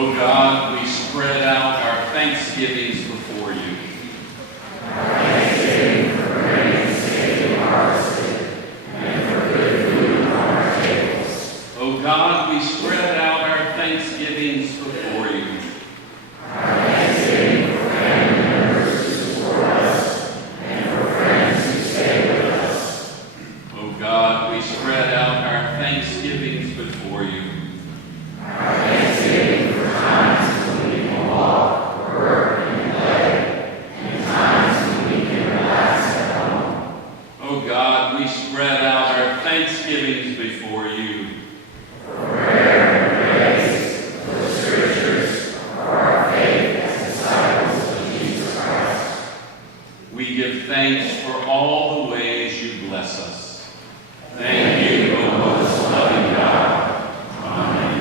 O God, we spread out our thanksgivings before you. Our thanksgiving for rain, safety, harvesting, and for good food on our tables. O God, we spread out our thanksgivings before you. Our thanksgiving for family members who support us, and for friends who stay with us. O God, we spread out our thanksgivings before you. Our thanksgiving for times when we can walk, work, and play, and times when we can relax at home. O God, we spread out our thanksgivings before you. For prayer and praise, for the scriptures, for our faith as disciples of Jesus Christ. We give thanks for all the ways you bless us. Thank you, O most loving God. Amen.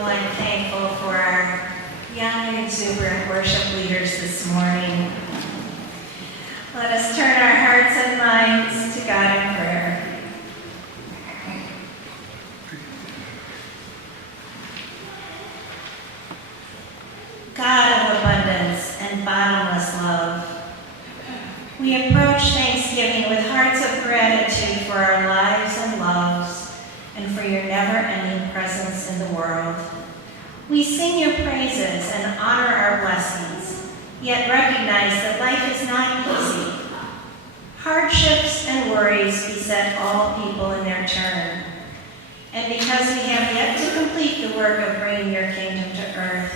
Well, I'm thankful for our young and exuberant worship leaders this morning. Let us turn our hearts and minds to God in prayer. God of abundance and bottomless love, we approach Thanksgiving with hearts of gratitude for our lives and loves and for your never-ending presence in the world. We sing your praises and honor our blessings, yet recognize that life is not easy. Hardships and worries beset all people in their turn. And because we have yet to complete the work of bringing your kingdom to earth,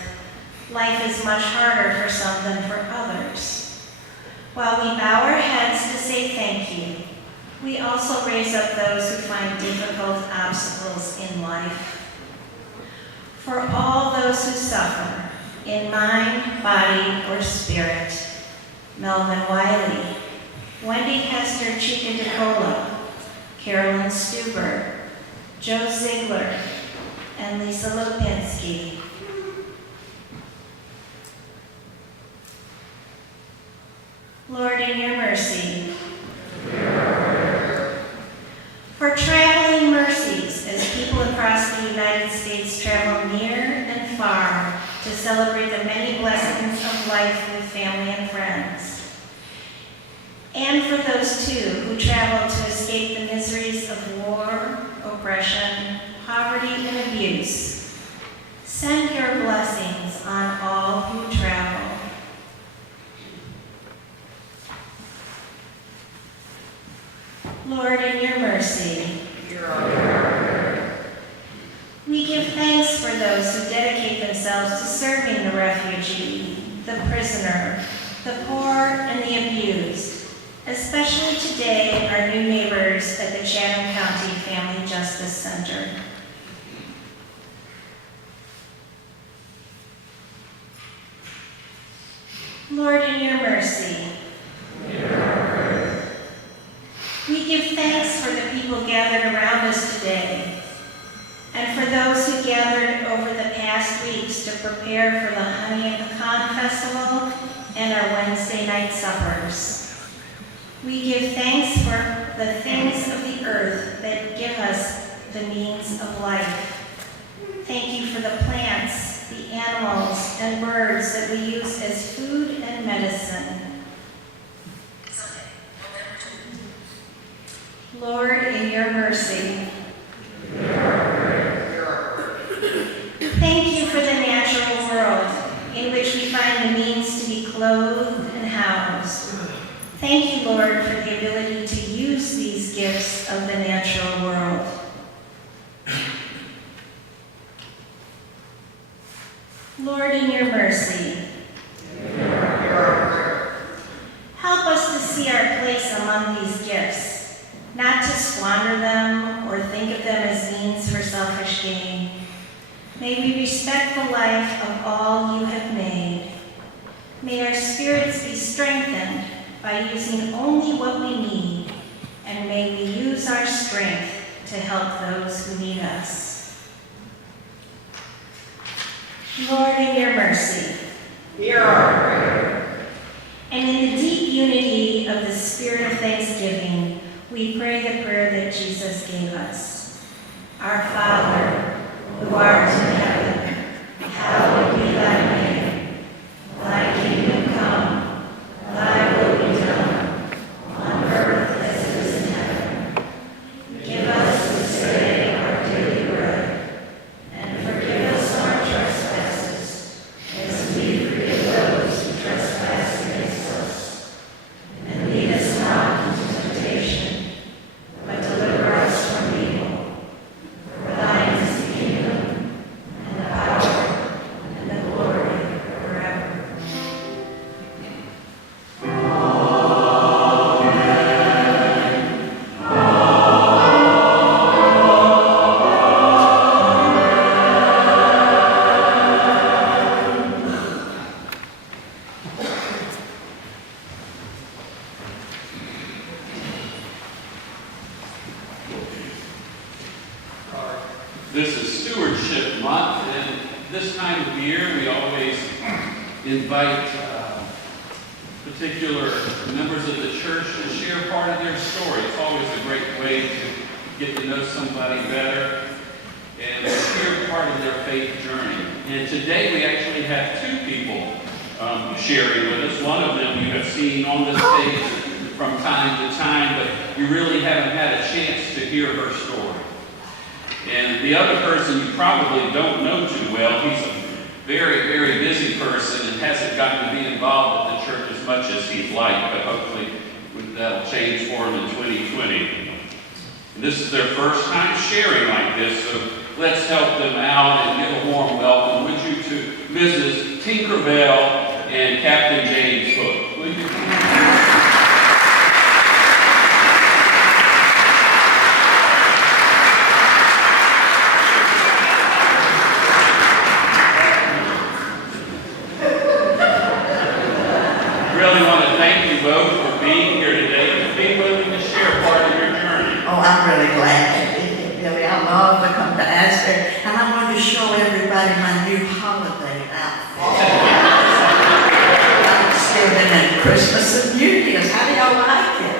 life is much harder for some than for others. While we bow our heads to say thank you, we also raise up those who find difficult obstacles in life. For all those who suffer, in mind, body, or spirit, Melvin Wiley, Wendy Hester Chica-DeCola, Carolyn Stuber, Joe Ziegler, and Lisa Lopinski. Lord, in your mercy, for traveling mercies as people across the United States travel near and far to celebrate the many blessings of life with family and friends. And for those, too, who travel to escape the miseries of war, oppression, poverty, and abuse. Send your blessings on all who travel. Lord, in your mercy, we give thanks for those who dedicate themselves to serving the refugee, the prisoner, the poor, and the abused, especially today our new neighbors at the Chatham County Family Justice Center. Lord, in your mercy, we give thanks for the people gathered around us today, and for those who gathered over the past weeks to prepare for the Honey and Pecan Festival and our Wednesday night suppers. We give thanks for the things of the earth that give us the means of life. Thank you for the plants, the animals, and birds that we use as food and medicine. Lord, in your mercy, thank you for the natural world in which we find the means to be clothed and housed. Thank you, Lord, for the ability to use these gifts of the natural world. Lord, in your mercy, help us to see our place among these gifts, not to squander them or think of them as means for selfish gain. May we respect the life of all you have made. May our spirits be strengthened by using only what we need, and may we use our strength to help those who need us. Lord, in your mercy, hear our prayer. And in the deep unity of the spirit of thanksgiving, we pray the prayer that Jesus gave us. Our Father, who art in heaven, hallowed be thy name. Thy kingdom come, thy will be done, on earth as it is in heaven. Give us this day our daily bread, and forgive us our trespasses, as we forgive those who trespass against us. And lead us not into temptation, but deliver us from evil. For thine is the kingdom, and the power, and the glory forever. This is Stewardship Month, and this time of year, we always invite particular members of the church to share part of their story. It's always a great way to get to know somebody better and share part of their faith journey. And today we actually have two people sharing with us. One of them you have seen on the stage from time to time, but you really haven't had a chance to hear her story. And the other person you probably don't know too well. He's a very, very busy person and hasn't gotten to be involved with the church as much as he'd like, but hopefully that'll change for him in 2020. And this is their first time sharing like this, so let's help them out and give a warm welcome, would you, to Mrs. Tinkerbell and Captain James Hook. Will you? Really want to thank you both for being here today and being willing to share part of your journey. Oh, I'm really glad to be here, Billy. I love to come to Asbury, and I want to show everybody my new holiday outfit. Thanksgiving and Christmas and New Year's. How do y'all like it?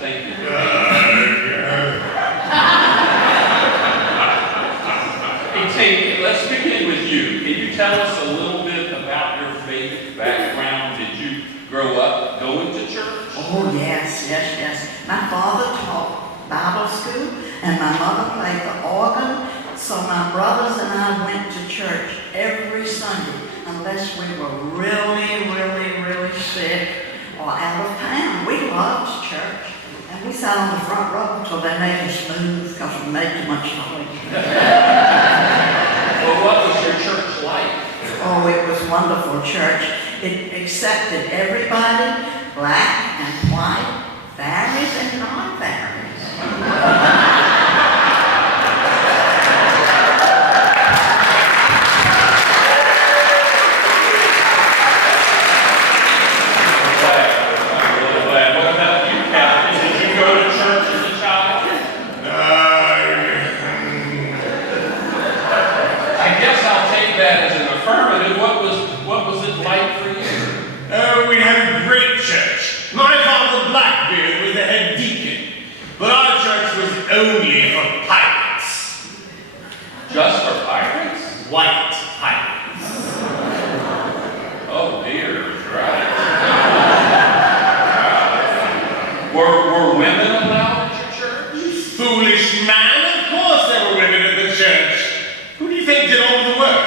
Thank you. Hey, let's begin with you. Can you tell us a little bit about your faith background? Did you grow up going to church? Oh, yes. My father taught Bible school, and my mother played the organ, so my brothers and I went to church every Sunday, unless we were really, really, really sick or out of town. We loved church, and we sat on the front row until they made us move because we made too much noise. Well, what was your church like? Oh, it was wonderful church. It accepted everybody, black and white, varies and non-varies. I'm really glad. What about you, Captain? Did you go to church as a child? I guess I'll take that as an affirmative. What was it like for you? We had a great church. My father Blackbeard was the head deacon, but our church was only for pirates. Just for pirates? White pirates. Oh dear, right. Were women allowed at your church? Foolish man, of course there were women at the church. Who do you think did all the work?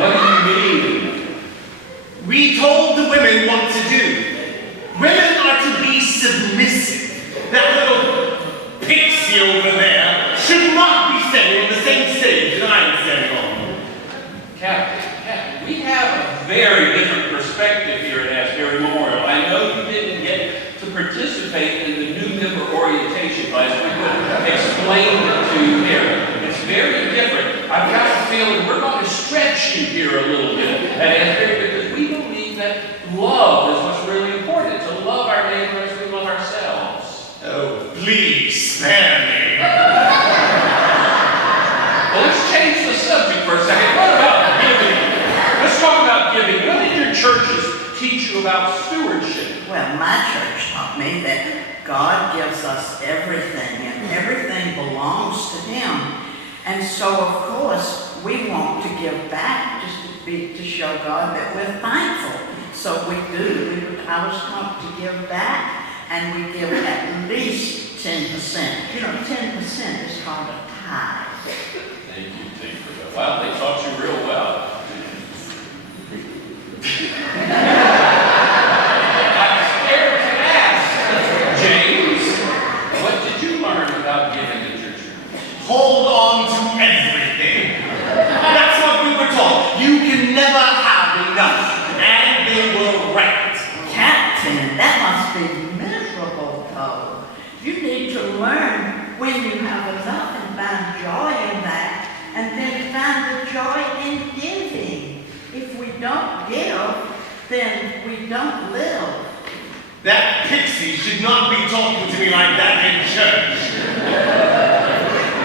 What do you mean? We told the women what to do. Women are to be submissive. That little pixie over there should not be standing on the same stage that I'm standing on. Captain, we have a very different perspective here at Asbury Memorial. I know you didn't get to participate in the new member orientation class. We could explain it to you here. It's very different. I've got a feeling we're going to stretch you here a little bit at Asbury because we believe that love is what's really important. To love our neighbor as we love ourselves. Oh, please spare me. Well, let's change the subject for a second. What about giving? Let's talk about giving. What did your churches teach you about stewardship? Well, my church taught me that God gives us everything, and everything belongs to Him. And so, of course, we want to give back just to show God that we're thankful. So we do. I was taught to give back, and we give at least 10%. You know, 10% is called a tithe. Thank you, Tinkerbell. Wow, they taught you real well. I'm scared to ask. James, what did you learn about giving at your church? Hold on to everything. That's what we were taught. You can never have enough. And they were right. Captain, that must be miserable, though. You need to learn when you have enough and find joy in that, and then find the joy in giving. If we don't give, then we don't live. That pixie should not be talking to me like that in church.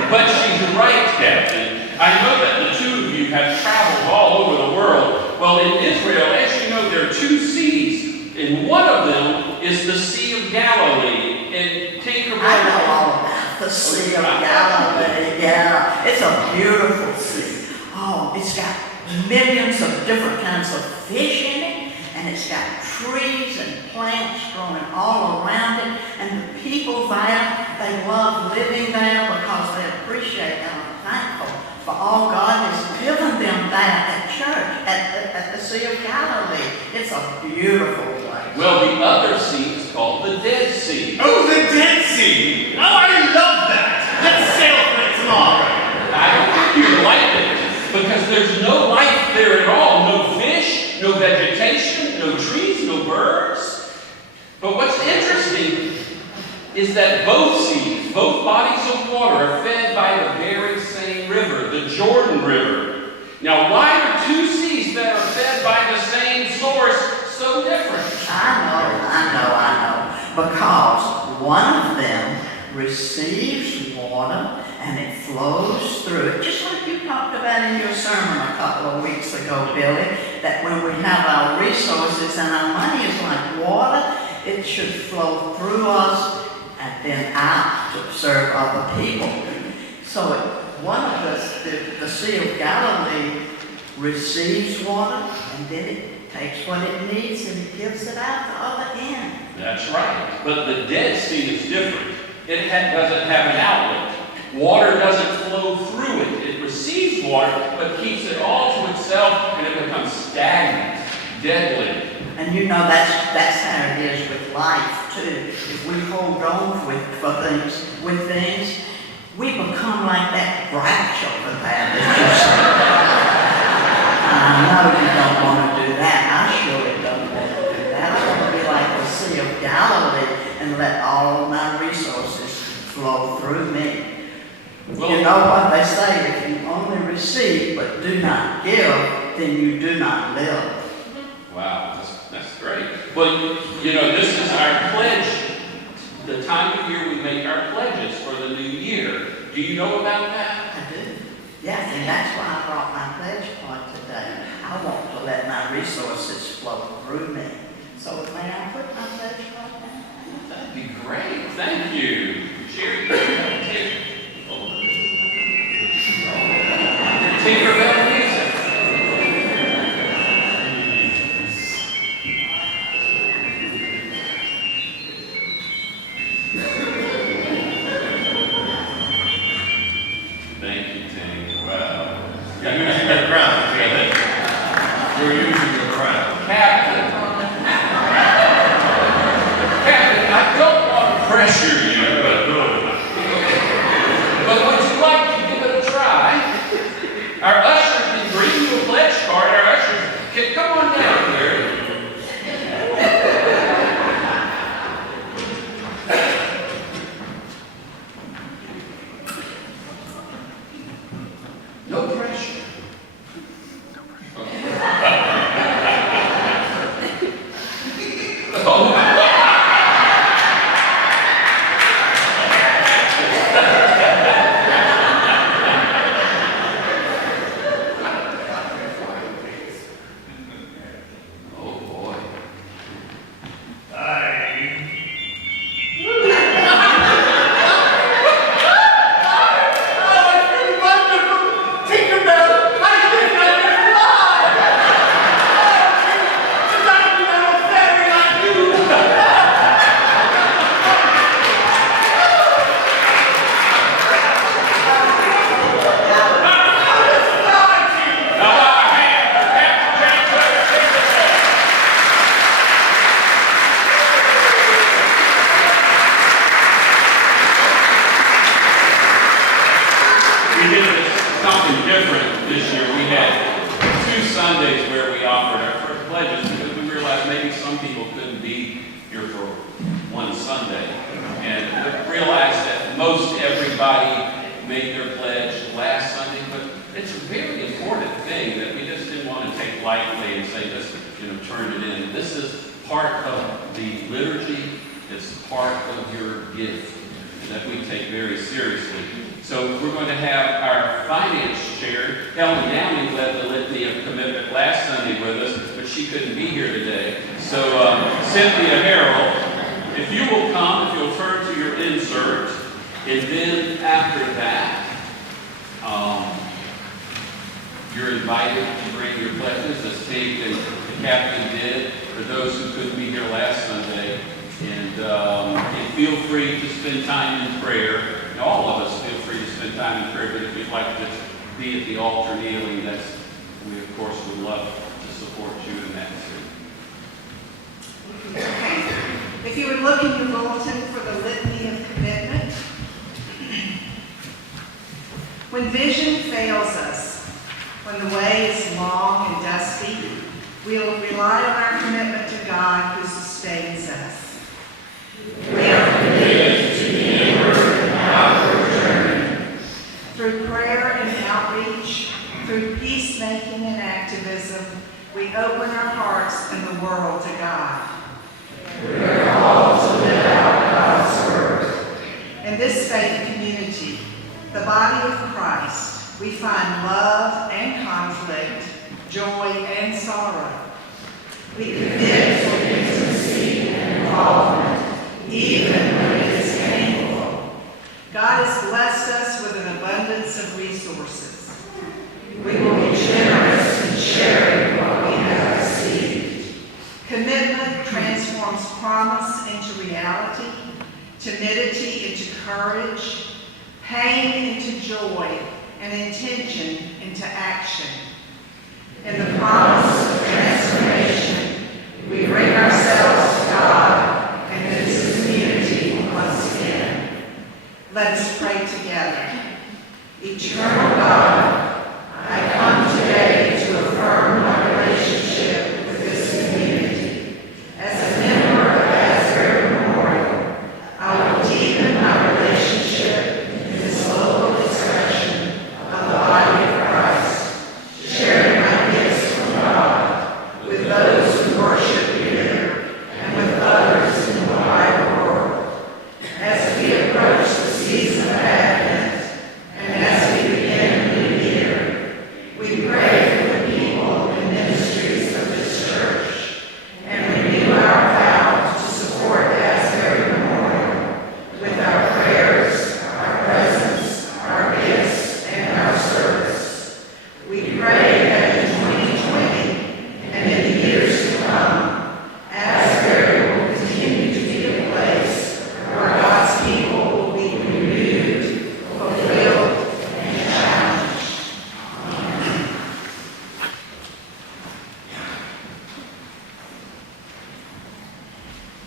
But she's right, Captain. I know that the two of you have traveled all over the world. Well, in Israel, as you know, there are two seas, and one of them is the Sea of Galilee. And Tinkerbell... I know all about the Sea of Galilee. Yeah, it's a beautiful sea. Oh, it's got millions of different kinds of fish in it, and it's got trees and plants growing all around it, and the people there, they love living there because they appreciate and are thankful for all God has given them there at church, at the Sea of Galilee. It's a beautiful place. Well, the other sea is called the Dead Sea. Oh, the Dead Sea! Oh, I love that! Let's sail for it tomorrow! I don't think you'd like it, because there's no life there at all. No fish, no vegetation, no trees, no birds. But what's interesting is that both seas, both bodies of water are fed by the very same river, the Jordan River. Now, why are two seas that are fed by the same source so different? I know. Because one of them receives water and it flows through it, just like you talked about in your sermon a couple of weeks ago, Billy, that when we have our resources and our money is like water, it should flow through us and then out to serve other people. So one of the Sea of Galilee receives water, and then it takes what it needs and it gives it out the other end. That's right. But the Dead Sea is different. It doesn't have an outlet. Water doesn't flow through it. It receives water, but keeps it all to itself, and it becomes stagnant, deadly. And you know that's how it is with life too. If we hold on with things, we become like that branch over there that you see. I know you don't want to do that. I surely don't want to do that. I want to be like the Sea of Galilee and let all my resources flow through me. Well, you know what they say, if you only receive but do not give, then you do not live. Wow, that's great. Well, you know, this is our pledge. The time of year we make our pledges for the new year. Do you know about that? I do. Yes, and that's why I brought my pledge card today. I want to let my resources flow through me. So may I put my pledge card down? That'd be great. Thank you. Sherry, take Tinkerbell music. Thank you, Tink. Wow. You're using your crown, David. You're using your crown. Captain, I don't want to pressure you, but would you like to give it a try? Our usher can bring you a pledge card. Our usher can come on down here. No pressure. Oh boy. We did something different this year. We had 2 Sundays where we offered our first pledges because we realized maybe some people couldn't be here for one Sunday. And we realized that most everybody made their pledge last Sunday, but it's a very important thing that we just didn't want to take lightly and say, listen, turned it in. This is part of the liturgy. It's part of your gift that we take very seriously. So we're going to have our finance chair, Helen Downing, led the Litany of Commitment last Sunday with us, but she couldn't be here today. So Cynthia Harrell, if you will come, if you'll turn to your insert, and then after that, you're invited to bring your pledges, as Tate and the captain did, for those who couldn't be here last Sunday. And feel free to spend time in prayer. And all of us feel free to spend time in prayer, but if you'd like to just be at the altar kneeling, we of course would love to support you in that too. Okay. If you would look in your bulletin for the Litany of Commitment. When vision fails us, when the way is long and dusty, we'll rely on our commitment to God who sustains us. We are committed to the inward and outward journey. Through prayer and outreach, through peacemaking and activism, we open our hearts and the world to God. We are called to live out God's word. In this faith community, the body of Christ, we find love and conflict, joy and sorrow. We commit to intimacy and involvement, even when it is painful. God has blessed us with an abundance of resources. We will be generous in sharing what we have received. Commitment transforms promise into reality, timidity into courage, pain into joy, and intention into action. In the promise of transformation, we bring ourselves to God and this community once again. Let us pray together. Eternal God, I come today to affirm my relationship with this community. As a member of Asbury Memorial, I will deepen my relationship in this local expression of the body of Christ, sharing my gifts from God with those who worship here and with others in the wider world. As we approach the season of Advent and as we begin a new year, we pray for the people and ministries of this church and renew our vow to support Asbury Memorial with our prayers, our presence, our gifts, and our service. We pray that in 2020 and in the years to come, Asbury will continue to be a place where God's people will be renewed, fulfilled, and challenged. Amen.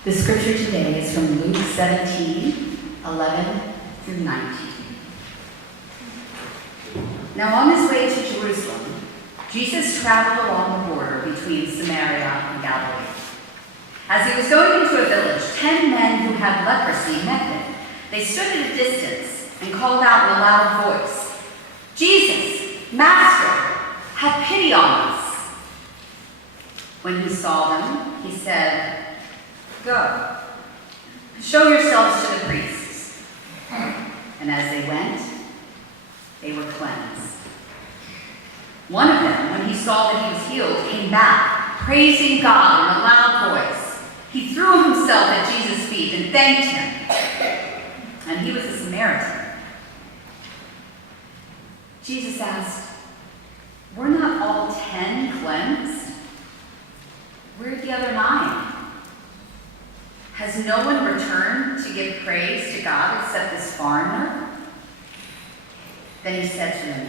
The scripture today is from Luke 17:11 through 19. Now on his way to Jerusalem, Jesus traveled along the border between Samaria and Galilee. As he was going into a village, 10 men who had leprosy met him. They stood at a distance and called out in a loud voice, "Jesus, Master, have pity on us." When he saw them, he said, "Go, show yourselves to the priests." And as they went, they were cleansed. One of them, when he saw that he was healed, came back, praising God in a loud voice. He threw himself at Jesus' feet and thanked him. And he was a Samaritan. Jesus asked, "Were not all 10 cleansed? Where are the other 9? Has no one returned to give praise to God except this foreigner?" Then he said to him,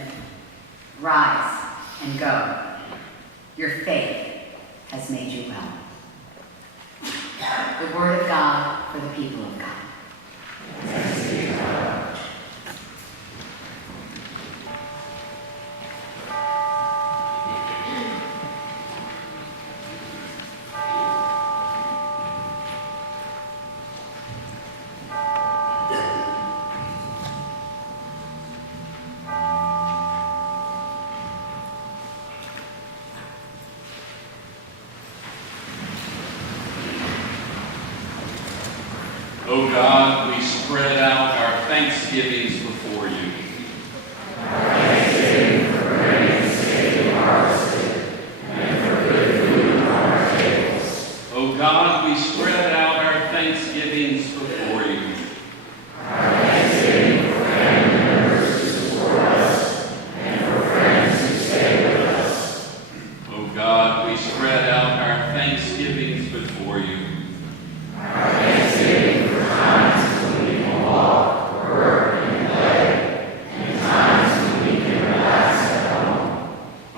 "Rise and go. Your faith has made you well." The word of God for the people of God. Thanks be to God. O God, we spread out our thanksgivings before you. O God, we spread out our thanksgivings before you. O God, we spread out our thanksgivings before you.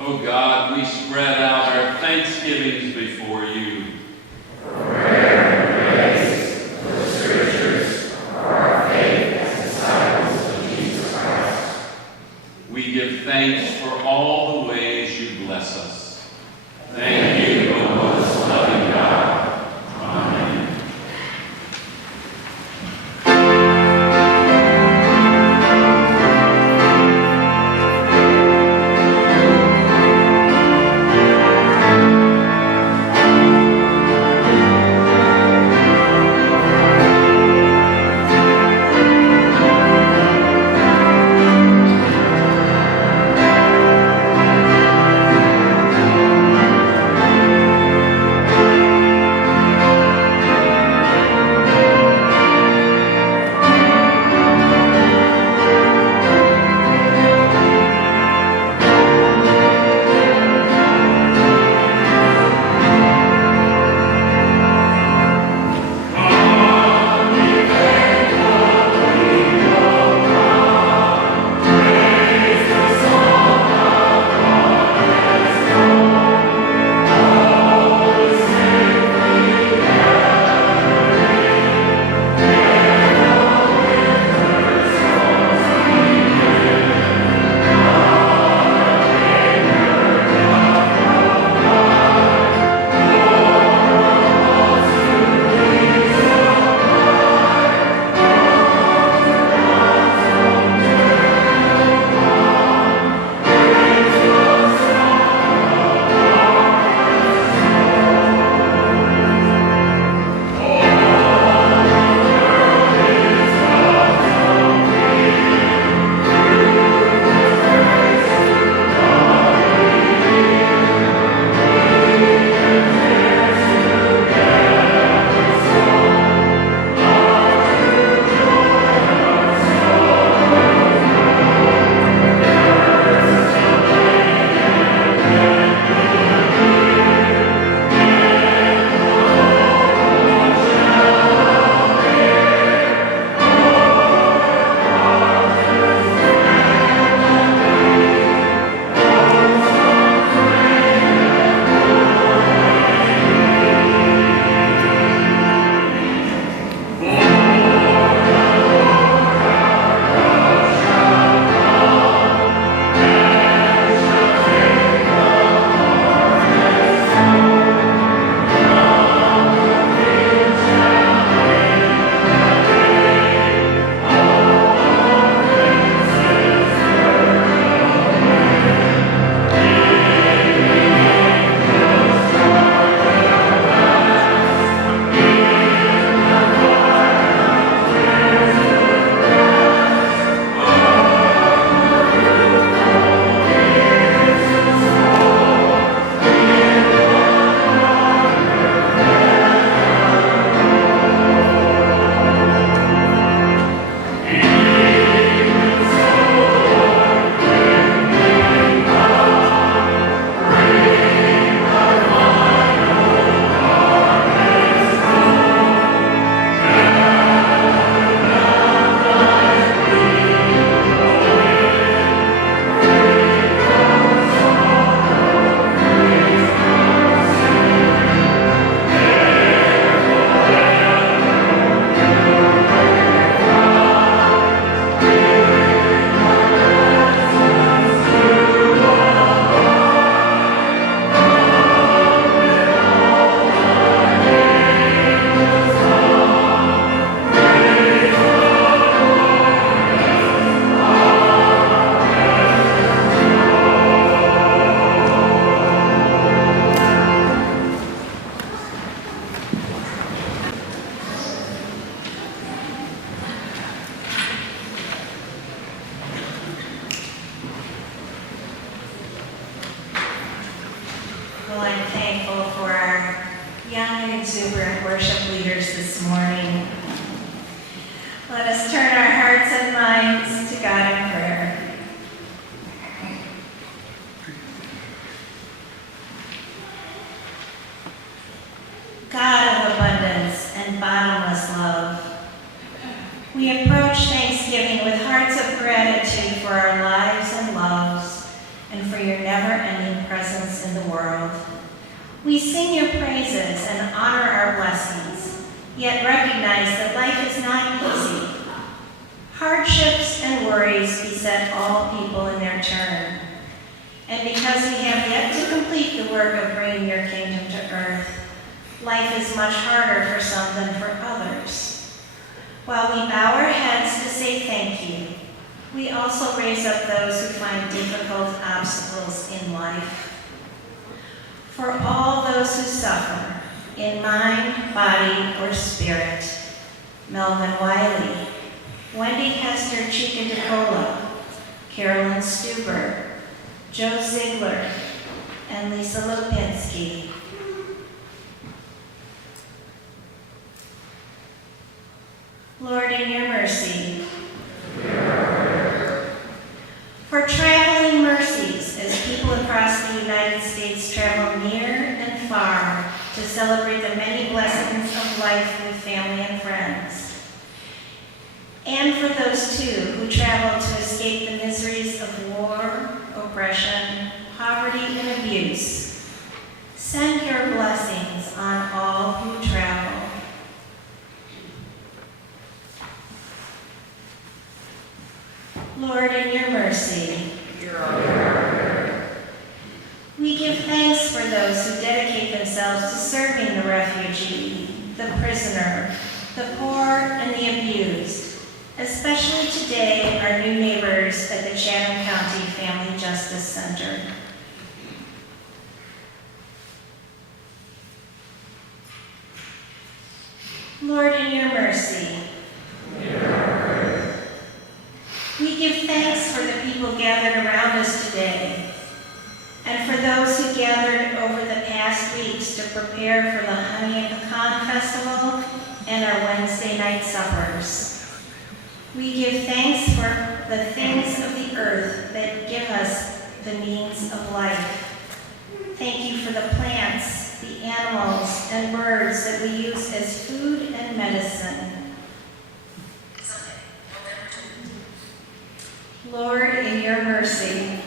O God, we spread out our thanksgivings before you. We give thanks for all the ways you bless us. Thank you, O most loving God. Amen. Well, I'm thankful for our young and exuberant worship leaders this morning. Let us turn our hearts and minds to God in prayer. God of abundance and bottomless love, we approach Thanksgiving with hearts of gratitude for our lives and loves and for your never-ending presence in the world. We sing your praises and honor our blessings, yet recognize that life is not easy. Hardships and worries beset all people in their turn. And because we have yet to complete the work of bringing your kingdom to earth, life is much harder for some than for others. While we bow our heads to say thank you, we also raise up those who find difficult obstacles in life. For all those who suffer, in mind, body, or spirit, Melvin Wiley, Wendy Hester Chica DeCola, Carolyn Stuber, Joe Ziegler, and Lisa Lopinski. Lord, in your mercy, for traveling mercies as people across the United States travel near and far to celebrate the many blessings of life with family and friends. And for those, too, who travel to escape the miseries of war, oppression, poverty, and abuse. Send your blessings on all who travel. Lord, in your mercy, we give thanks for those who dedicate themselves to serving the refugee, the prisoner, the poor, and the abused, especially today our new neighbors at the Chatham County Family Justice Center. Lord, in your mercy, we give thanks for the people gathered around us today, and for those who gathered over the past weeks to prepare for the Honey and Pecan Festival and our Wednesday night suppers. We give thanks for the things of the earth that give us the means of life. Thank you for the plants, the animals, and birds that we use as food and medicine. Lord, in your mercy,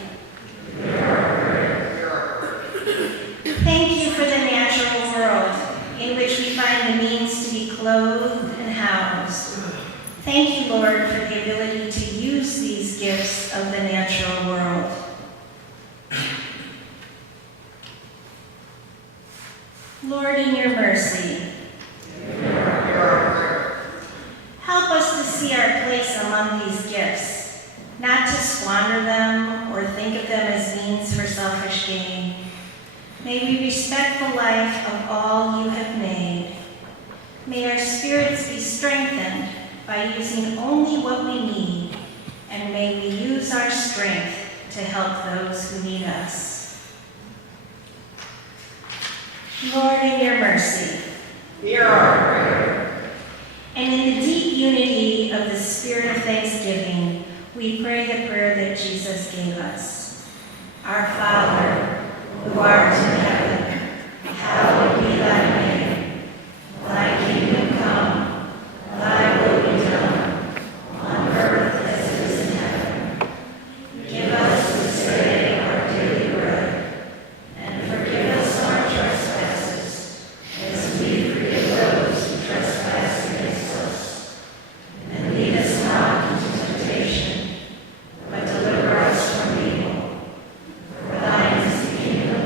thank you for the natural world in which we find the means to be clothed and housed. Thank you, Lord, for the ability to use these gifts of the natural world. Lord, in your mercy, help us to see our place among these gifts, not to squander them or think of them as means for selfish gain. May we respect the life of all you have made. May our spirits be strengthened by using only what we need, and may we use our strength to help those who need us. Lord, in your mercy, hear our prayer. And in the deep unity of the spirit of thanksgiving, we pray the prayer that Jesus gave us. Our Father, who art in heaven, hallowed be thy name. Thy kingdom come, thy will be done, on earth as it is in heaven. Give us this day our daily bread, and forgive us our trespasses, as we forgive those who trespass against us. And lead us not into temptation, but deliver us from evil. For thine is the kingdom,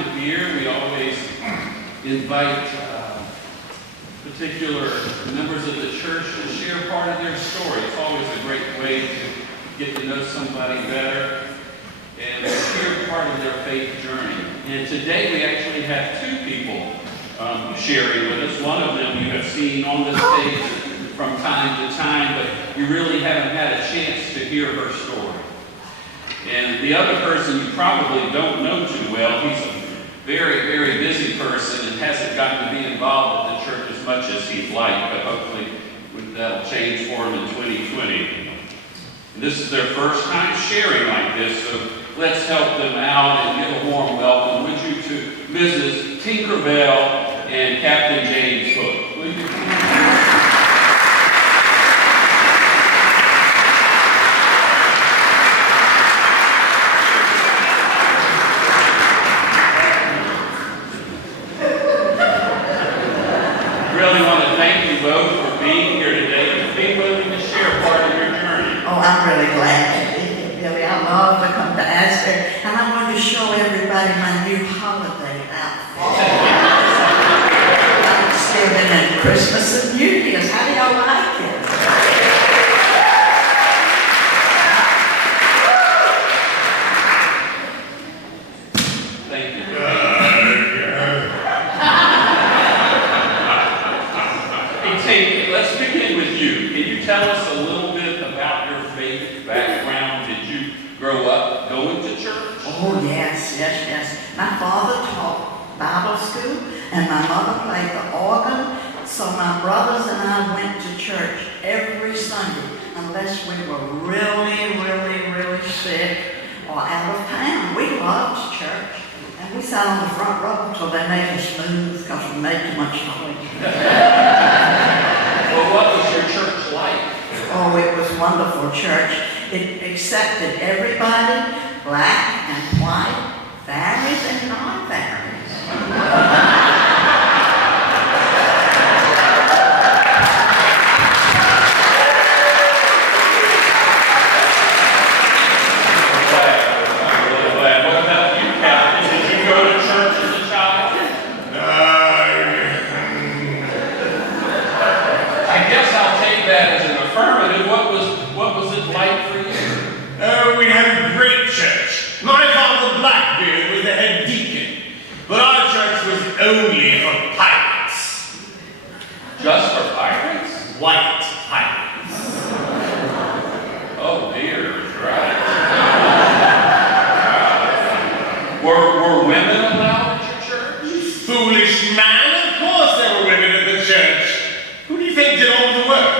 time of year, we always invite particular members of the church to share part of their story. It's always a great way to get to know somebody better and hear part of their faith journey. And today we actually have two people sharing with us. One of them you have seen on the stage from time to time, but you really haven't had a chance to hear her story. And the other person you probably don't know too well. He's a very, very busy person and hasn't gotten to be involved with the church as much as he'd like, but hopefully that'll change for him in 2020. And this is their first time sharing like this, so let's help them out and give a warm welcome, would you, to Mrs. Tinkerbell and Captain James Hook. Will you come? Really want to thank you both for being here today and being willing to share part of your journey. Oh, I'm really glad to be here, Billy. I love to come to Asbury, and I wanted to show everybody my new holiday outfit. Thanksgiving and Christmas and New Year's. How do y'all like it? Thank you. Hey, let's begin with you. Can you tell us a little bit about your faith background? Did you grow up going to church? Oh, yes. My father taught Bible school, and my mother played the organ, so my brothers and I went to church every Sunday, unless we were really, really, really sick or out of town. We loved church, and we sat on the front row until they made us move because we made too much noise. Well, what was your church like? Oh, it was wonderful church. It accepted everybody, black and white, varies and non-varies. I'm really glad. What about you, Captain? Did you go to church as a child? I guess I'll take that as an affirmative. What was it like for you? We had a great church. My father Blackbeard was the head deacon, but our church was only for pirates. Just for pirates? White pirates. Oh dear, right. Were women allowed at your church? Foolish man, of course there were women at the church. Who do you think did all the work?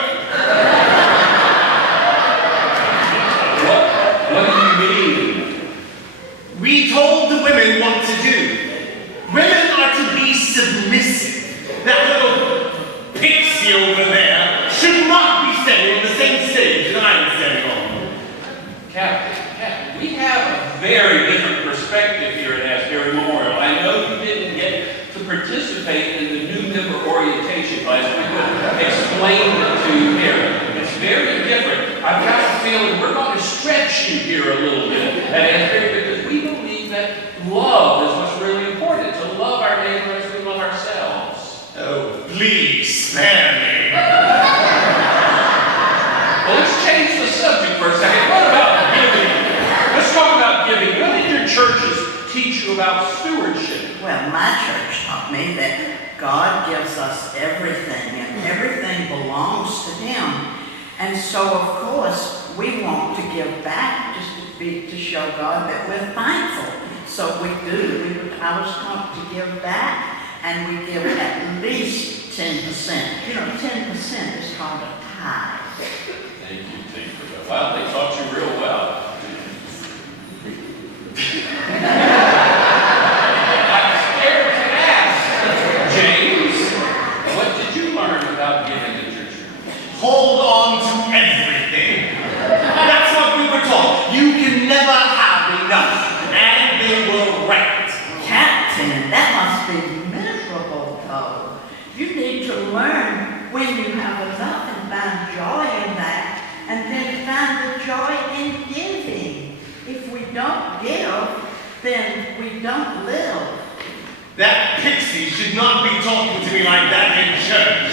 What do you mean? We told the women what to do. Women are to be submissive. That little pixie over there should not be standing on the same stage that I'm standing on. Captain, we have a very different perspective here at Asbury Memorial. I know you didn't get to participate in the new member orientation class. We could explain it to you here. It's very different. I've got a feeling we're going to stretch you here a little bit at Asbury because we believe that love is what's really important. To love our neighbor as we love ourselves. Oh, please spare me. Well, let's change the subject for a second. What about giving? Let's talk about giving. What did your churches teach you about stewardship? Well, my church taught me that God gives us everything, and everything belongs to Him. And so, of course, we want to give back just to show God that we're thankful. So we do. I was taught to give back, and we give at least 10%. You know, 10% is called a tithe. Thank you, Tinkerbell. Wow, they taught you real well. I'm scared to ask. James, what did you learn about giving at your church? Hold on to everything. That's what we were taught. You can never have enough. And they were right. Captain, that must be miserable, though. You need to learn when you have enough and find joy in that, and then find the joy in giving. If we don't give, then we don't live. That pixie should not be talking to me like that in church.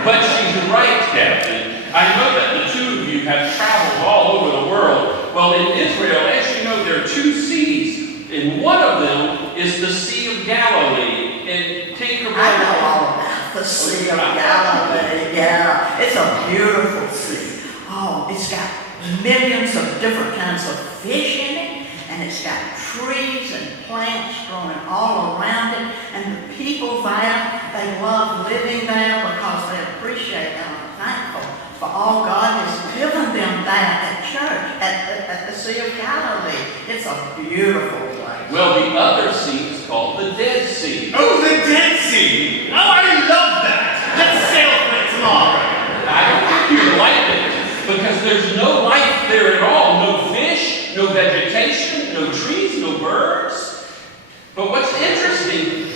But she's right, Captain. I know that the two of you have traveled all over the world. Well, in Israel, as you know, there are two seas, and one of them is the Sea of Galilee. And Tinkerbell... I know all about the Sea of Galilee. Yeah, it's a beautiful sea. Oh, it's got millions of different kinds of fish in it, and it's got trees and plants growing all around it, and the people there, they love living there because they appreciate and are thankful for all God has given them there at church, at the Sea of Galilee. It's a beautiful place. Well, the other sea is called the Dead Sea. Oh, the Dead Sea! Oh, I love that! Let's sail for it tomorrow! I don't think you like it, because there's no life there at all. No fish, no vegetation, no trees, no birds. But what's interesting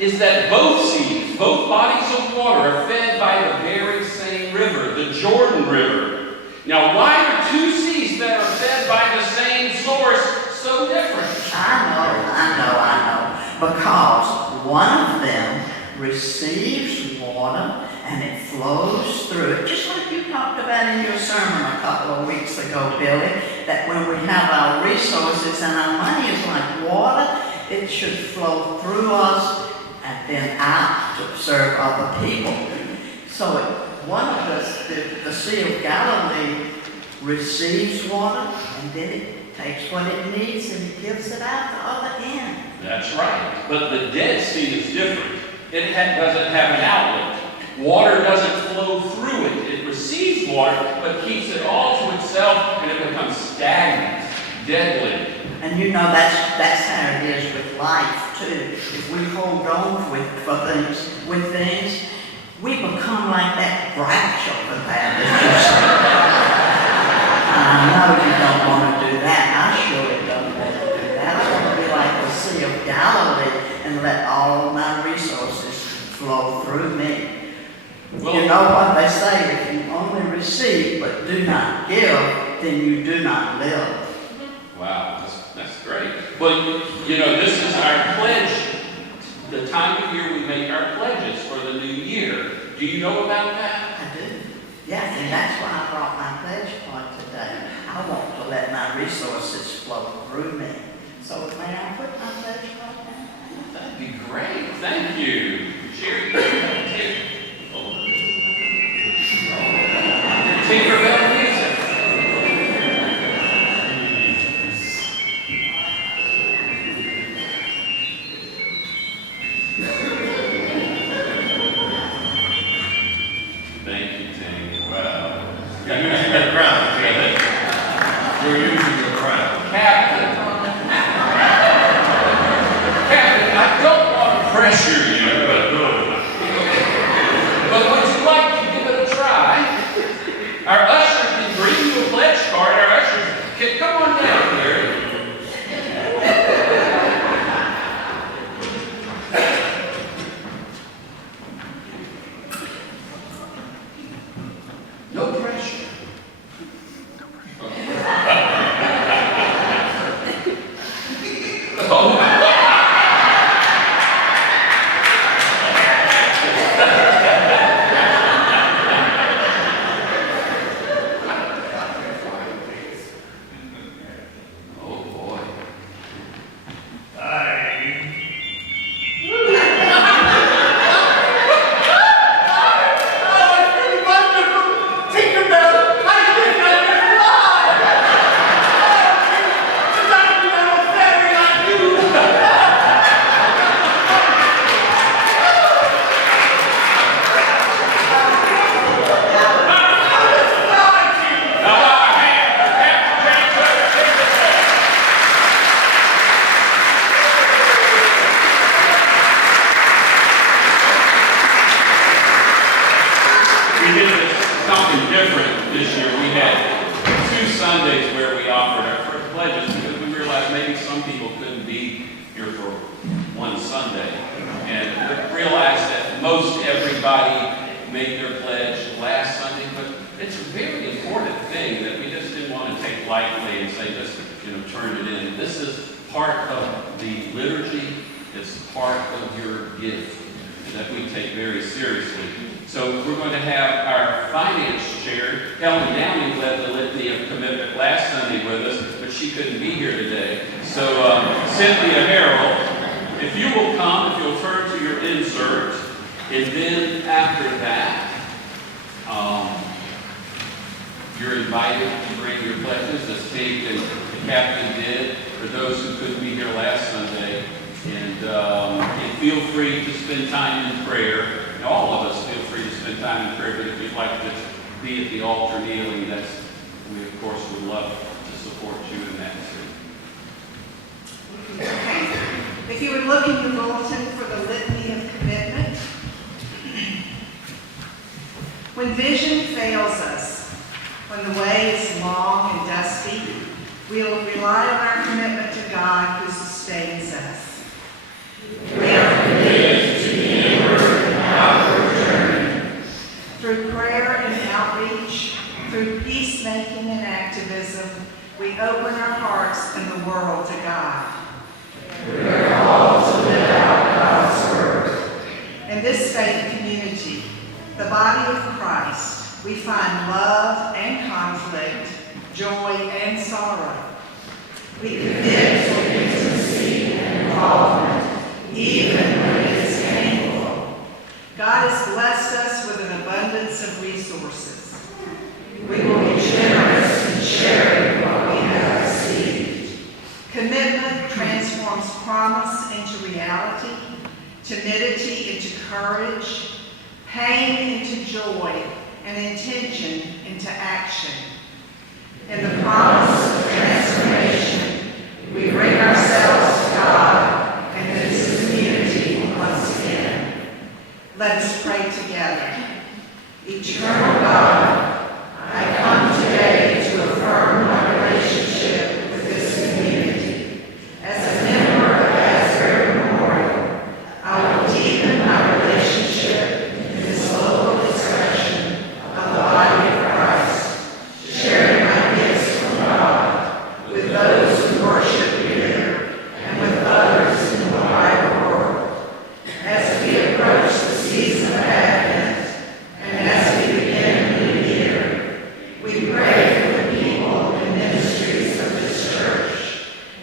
is that both seas, both bodies of water, are fed by the very same river, the Jordan River. Now, why are two seas that are fed by the same source so different? I know. Because one of them receives water and it flows through it, just like you talked about in your sermon a couple of weeks ago, Billy, that when we have our resources and our money is like water, it should flow through us and then out to serve other people. So one of the Sea of Galilee receives water and then it takes what it needs and it gives it out the other end. That's right. But the Dead Sea is different. It doesn't have an outlet. Water doesn't flow through it. It receives water, but keeps it all to itself, and it becomes stagnant, deadly. And you know that's how it is with life too. If we hold on with things, we become like that branch over there that you say. I know you don't want to do that. I surely don't want to do that. I want to be like the Sea of Galilee and let all of my resources flow through me. Well, you know what they say, if you only receive but do not give, then you do not live. Wow, that's great. Well, you know, this is our pledge. The time of year we make our pledges for the new year. Do you know about that? I do. Yes, and that's why I brought my pledge card today. I want to let my resources flow through me. So may I put my pledge card down? That'd be great. Thank you. Sherry, Tinkerbell music. Thank you, Tink. Wow. You're using your crown, David. You're using your crown. Captain, I don't want to pressure you, but would you like to give it a try? Our usher can bring you a pledge card. Our usher can come on down here. No pressure. Oh. Oh boy. We did something different this year. We had 2 Sundays where we offered our first pledges because we realized maybe some people couldn't be here for one Sunday. And we realized that most everybody made their pledge last Sunday, but it's a very important thing that we just didn't want to take lightly and say just, turn it in. This is part of the liturgy. It's part of your gift that we take very seriously. So we're going to have our finance chair. Ellen Downing led the litany of commitment last Sunday with us, but she couldn't be here today. So Cynthia Harrell, if you will come, if you'll turn to your insert, and then after that, you're invited to bring your pledges, as Kate and the captain did, for those who couldn't be here last Sunday. And feel free to spend time in prayer. And all of us feel free to spend time in prayer, but if you'd like to be at the altar kneeling, we of course would love to support you in that too. Okay. If you would look in your bulletin for the litany of commitment. When vision fails us, when the way is long and dusty, we'll rely on our commitment to God who sustains us. We are committed to the inward and outward journey. Through prayer and outreach, through peacemaking and activism, we open our hearts and the world to God. We are called to live out God's word. In this faith community, the body of Christ, we find love and conflict, joy and sorrow. We commit to intimacy and involvement, even when it is painful. God has blessed us with an abundance of resources. We will be generous in sharing what we have received. Commitment transforms promise into reality, timidity into courage, pain into joy, and intention into action. In the promise of transformation, we bring ourselves to God and this community once again. Let us pray together. Eternal God, I come today to affirm my relationship with this community. As a member of Asbury Memorial, I will deepen my relationship in this local expression of the body of Christ, sharing my gifts from God with those who worship here and with others in the wider world. As we approach the season of Advent and as we begin a new year, we pray for the people and ministries of this church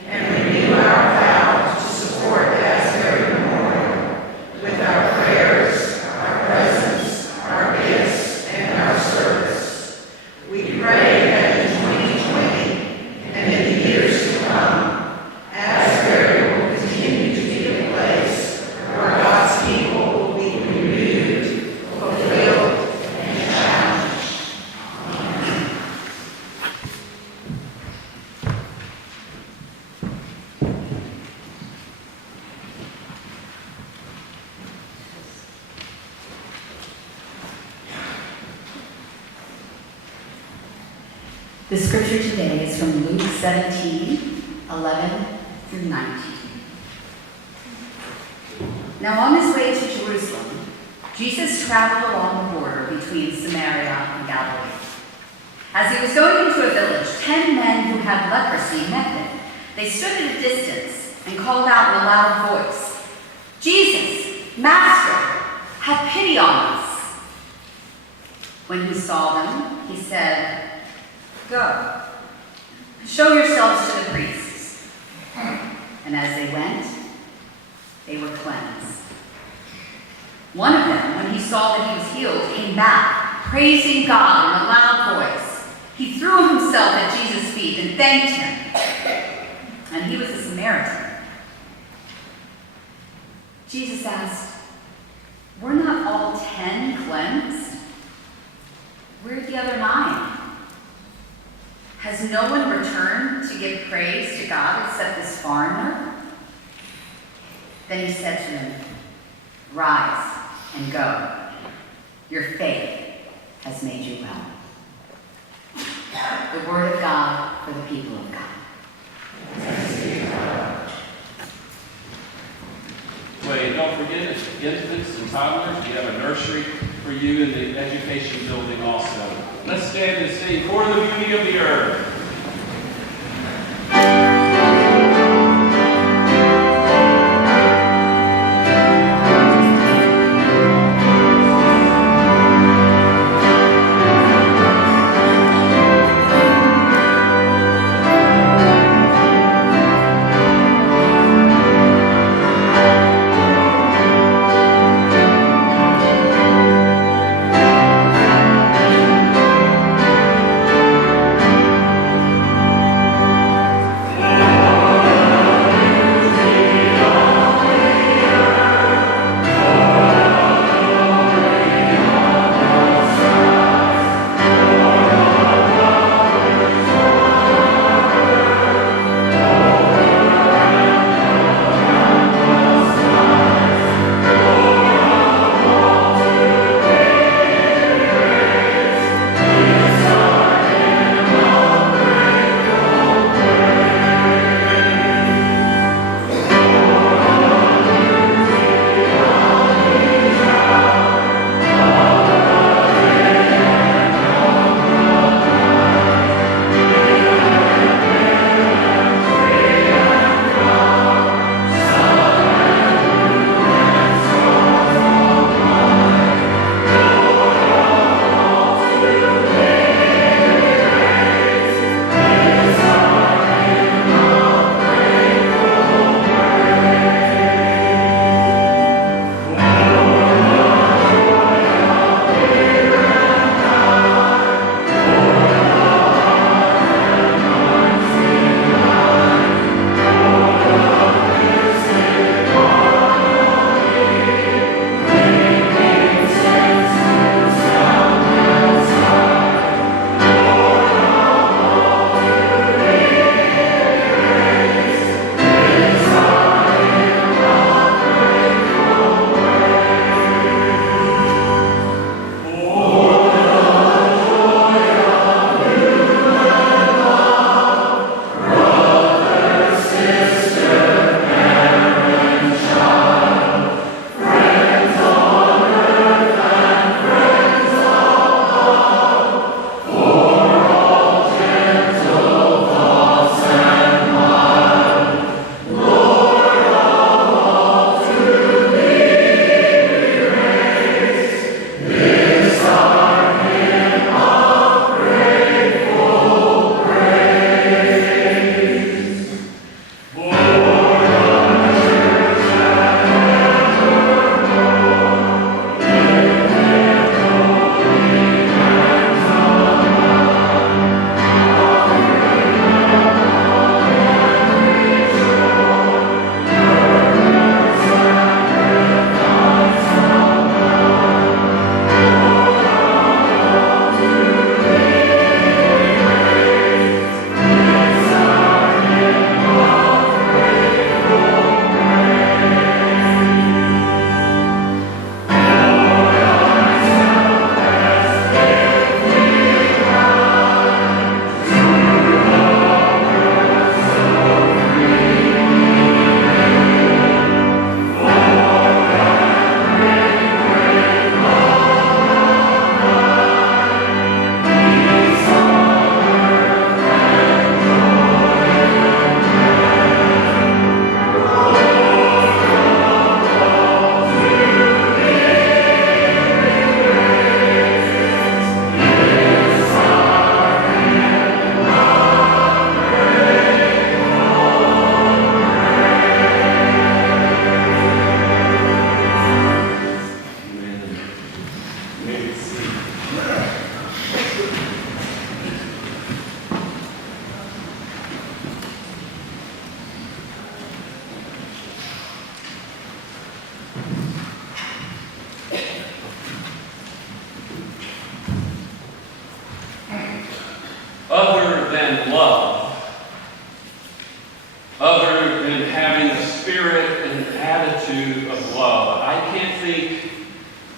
and renew our vow to support Asbury Memorial with our prayers, our presence, our gifts, and our service. We pray that in 2020 and in the years to come, Asbury will continue to be a place where God's people will be renewed, fulfilled, and challenged. Amen. The scripture today is from Luke 17:11 through 19. Now on his way to Jerusalem, Jesus traveled along the border between Samaria and Galilee. As he was going into a village, 10 men who had leprosy met him. They stood at a distance and called out in a loud voice, "Jesus, Master, have pity on us." When he saw them, he said, "Go, show yourselves to the priests." And as they went, they were cleansed. One of them, when he saw that he was healed, came back, praising God in a loud voice. He threw himself at Jesus' feet and thanked him. And he was a Samaritan. Jesus asked, "Were not all 10 cleansed? Where are the other 9? Has no one returned to give praise to God except this foreigner?" Then he said to him, "Rise and go. Your faith has made you well." The word of God for the people of God. Wait, don't forget, infants and toddlers, we have a nursery for you in the education building also. Let's stand and sing "For the Beauty of the Earth." spirit and attitude of love. I can't think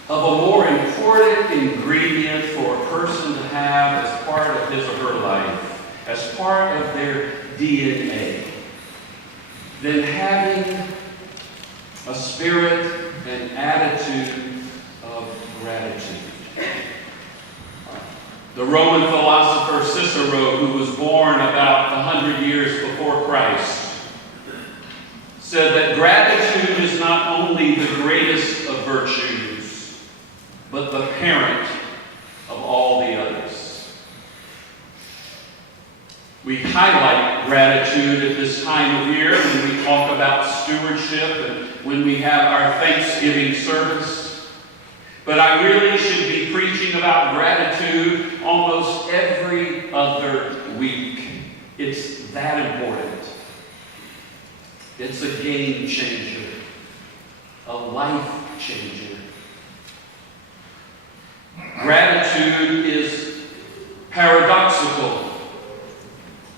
of a more important ingredient for a person to have as part of his or her life, as part of their DNA, than having a spirit and attitude of gratitude. The Roman philosopher Cicero, who was born about 100 years before Christ, said that gratitude is not only the greatest of virtues, but the parent of all the others. We highlight gratitude at this time of year when we talk about stewardship and when we have our Thanksgiving service. But I really should be preaching about gratitude almost every other week. It's that important. It's a game changer, a life changer. Gratitude is paradoxical.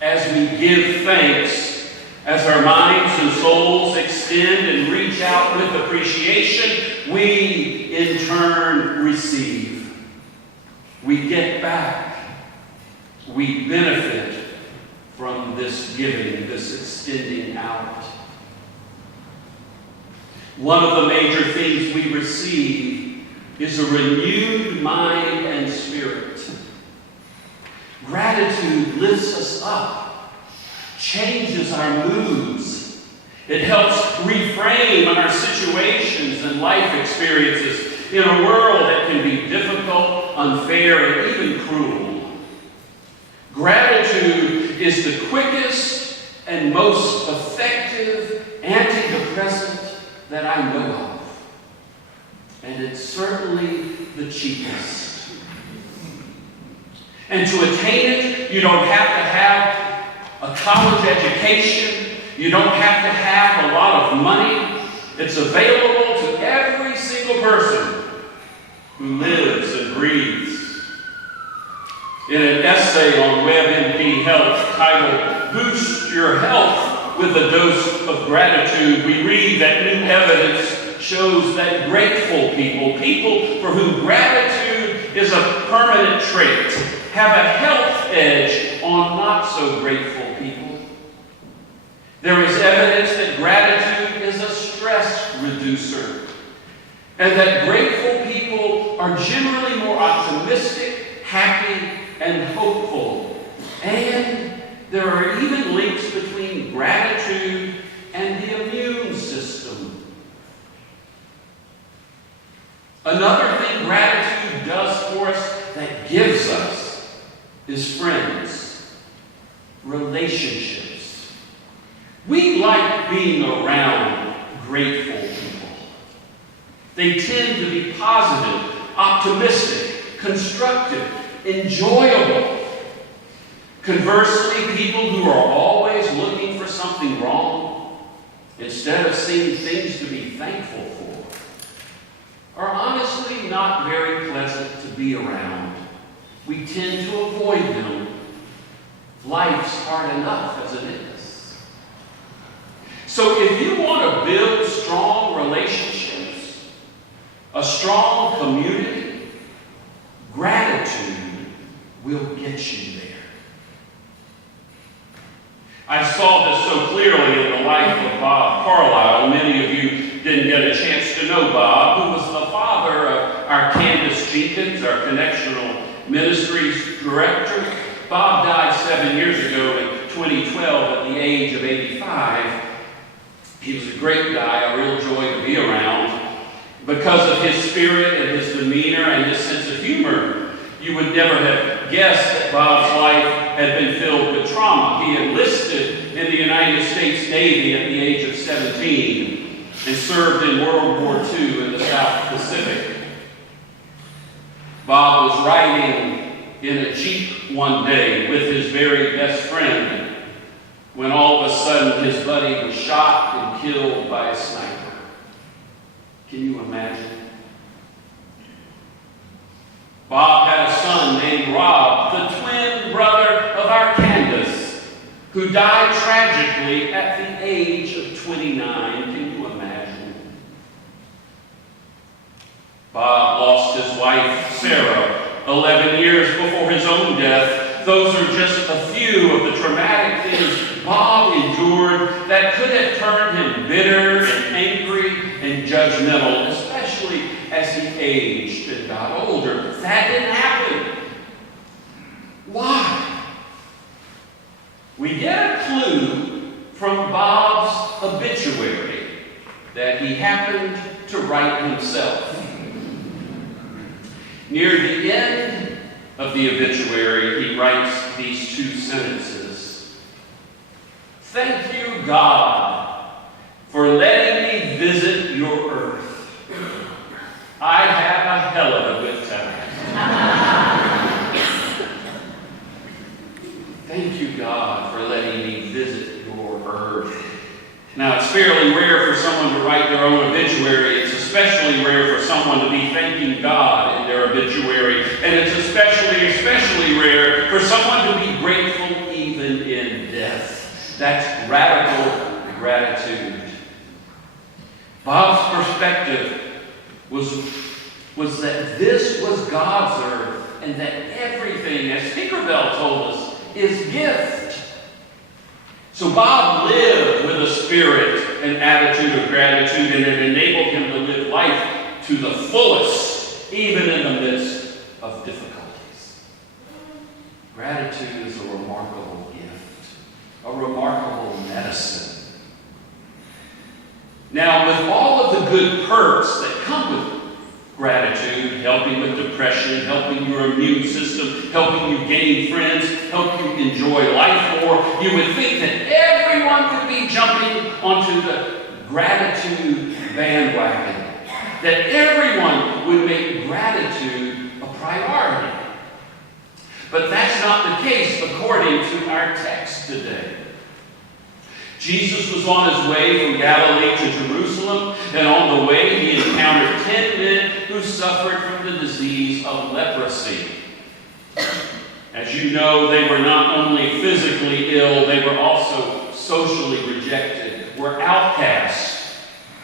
As we give thanks, as our minds and souls extend and reach out with appreciation, we in turn receive. We get back. We benefit from this giving, this extending out. One of the major things we receive is a renewed mind and spirit. Gratitude lifts us up, changes our moods. It helps reframe our situations and life experiences in a world that can be difficult, unfair, and even cruel. Gratitude is the quickest and most effective antidepressant that I know of. And it's certainly the cheapest. And to attain it, you don't have to have a college education. You don't have to have a lot of money. It's available to every single person who lives and breathes. In an essay on WebMD Health titled "Boost Your Health with a Dose of Gratitude," we read that new evidence shows that grateful people, people for whom gratitude is a permanent trait, have a health edge on not so grateful people. There is evidence that gratitude is a stress reducer, and that grateful people are generally more optimistic, happy, and hopeful. And there are even links between gratitude and the immune system. Another thing gratitude does for us, that gives us, is friends, relationships. We like being around grateful people. They tend to be positive, optimistic, constructive, enjoyable. Conversely, people who are always looking for something wrong, instead of seeing things to be thankful for, are honestly not very pleasant to be around. We tend to avoid them. Life's hard enough as it is. So if you want to build strong relationships, a strong community, gratitude will get you there. I saw this so clearly in the life of Bob Carlisle. Many of you didn't get a chance to know Bob, who was the father of our Candace Jenkins, our connectional ministries director. Bob died 7 years ago in 2012 at the age of 85. He was a great guy, a real joy to be around. Because of his spirit and his demeanor and his sense of humor, you would never have guessed that Bob's life had been filled with trauma. He enlisted in the United States Navy at the age of 17 and served in World War II in the South Pacific. Bob was riding in a Jeep one day with his very best friend when all of a sudden his buddy was shot and killed by a sniper. Can you imagine? Bob had a son named Rob, the twin brother of our Candace, who died tragically at the age of 29. Can you imagine? Bob lost his wife, Sarah, 11 years before his own death. Those are just a few of the traumatic things Bob endured that could have turned him bitter and angry and judgmental, especially as he aged and got older. That didn't happen. Why? We get a clue from Bob's obituary that he happened to write himself. Near the end of the obituary, he writes these two sentences. Thank you, God, for letting me visit your earth. I had a hell of a good time. Thank you, God, for letting me visit your earth. Now, it's fairly rare for someone to write their own obituary. It's especially rare for someone to be thanking God in their obituary. And it's especially rare for someone to be grateful even in death. That's radical gratitude. Bob's perspective was that this was God's earth and that everything, as Tinkerbell told us, is gift. So Bob lived with a spirit and attitude of gratitude, and it enabled him to live life to the fullest, even in the midst of difficulties. Gratitude is a remarkable gift, a remarkable medicine. Now, with all of the good perks that come with gratitude, helping with depression, helping your immune system, helping you gain friends, help you enjoy life more, you would think that everyone would be jumping onto the gratitude bandwagon, that everyone would make gratitude a priority. But that's not the case according to our text today. Jesus was on his way from Galilee to Jerusalem, and on the way he encountered 10 men who suffered from the disease of leprosy. As you know, they were not only physically ill, they were also socially rejected, were outcasts,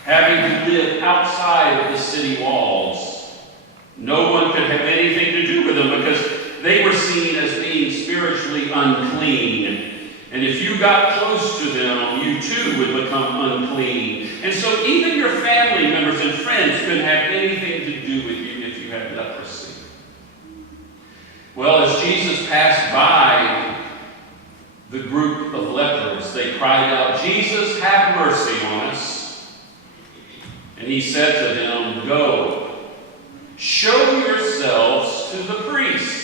having to live outside of the city walls. No one could have anything to do with them because they were seen as being spiritually unclean. And if you got close to them, you too would become unclean. And so even your family members and friends couldn't have anything to do with you if you had leprosy. Well, as Jesus passed by the group of lepers, they cried out, "Jesus, have mercy on us." And he said to them, "Go, show yourselves to the priests."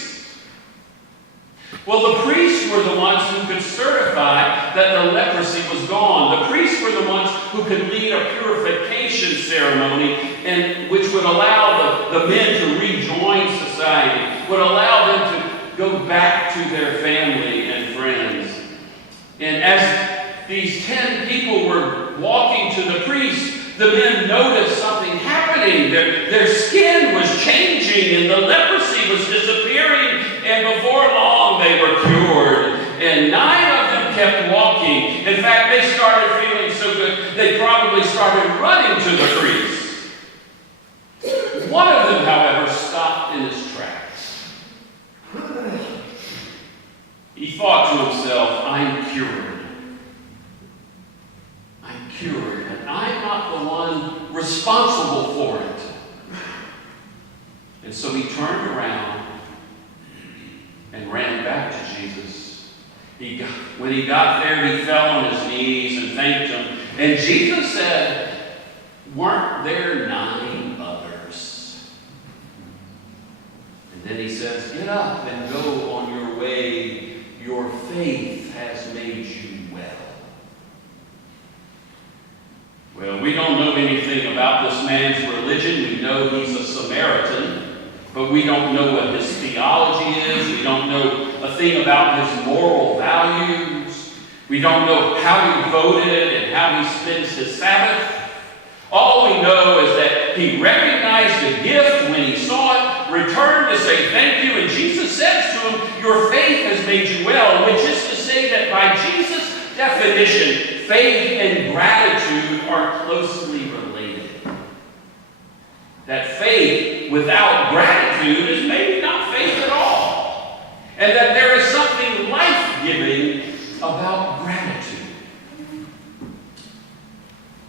Well, the priests were the ones who could certify that the leprosy was gone. The priests were the ones who could lead a purification ceremony, and which would allow the men to rejoin society, would allow them to go back to their family and friends. And as these 10 people were walking to the priest, the men noticed something happening. Their skin was changing and the leprosy was disappearing, and before long they were cured. And 9 of them kept walking. In fact, they started feeling so good, they probably started running to the priest. One of them, however, stopped in his tracks. He thought to himself, I'm cured. I'm cured, and I'm not the one responsible for it. And so he turned around and ran back to Jesus. When he got there, he fell on his knees and thanked him. And Jesus said, "Weren't there 9 others?" And then he says, "Get up and go on your way. Your faith has made you well." Well, we don't know anything about this man's religion. We know he's a Samaritan. But we don't know what his theology is. We don't know a thing about his moral values. We don't know how he voted and how he spends his Sabbath. All we know is that he recognized a gift when he saw it, returned to say thank you, and Jesus says to him, "Your faith has made you well," which is to say that by Jesus' definition, faith and gratitude closely related. That faith without gratitude is maybe not faith at all. And that there is something life-giving about gratitude.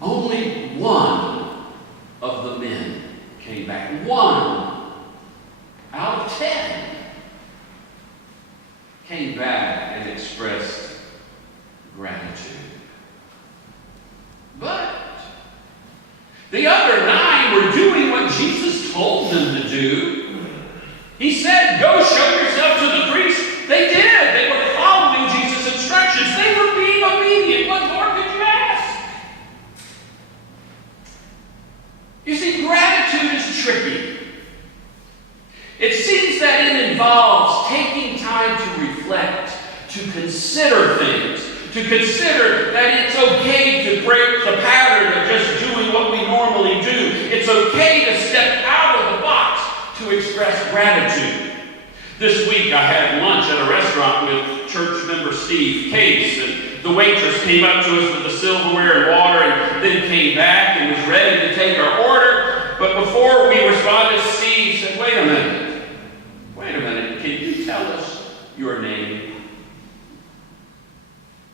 Only one of the men came back. 1 out of 10 came back and expressed gratitude. But the other 9 were doing what Jesus told them to do. He said, go show yourself to the priest. They did. They were following Jesus' instructions. They were being obedient. What more could you ask? You see, gratitude is tricky. It seems that it involves taking time to reflect, to consider things, to consider that it's okay to break the pattern of just doing what we normally do. It's okay to step out of the box to express gratitude. This week I had lunch at a restaurant with church member Steve Case, and the waitress came up to us with the silverware and water and then came back and was ready to take our order. But before we responded, Steve said, wait a minute, can you tell us your name?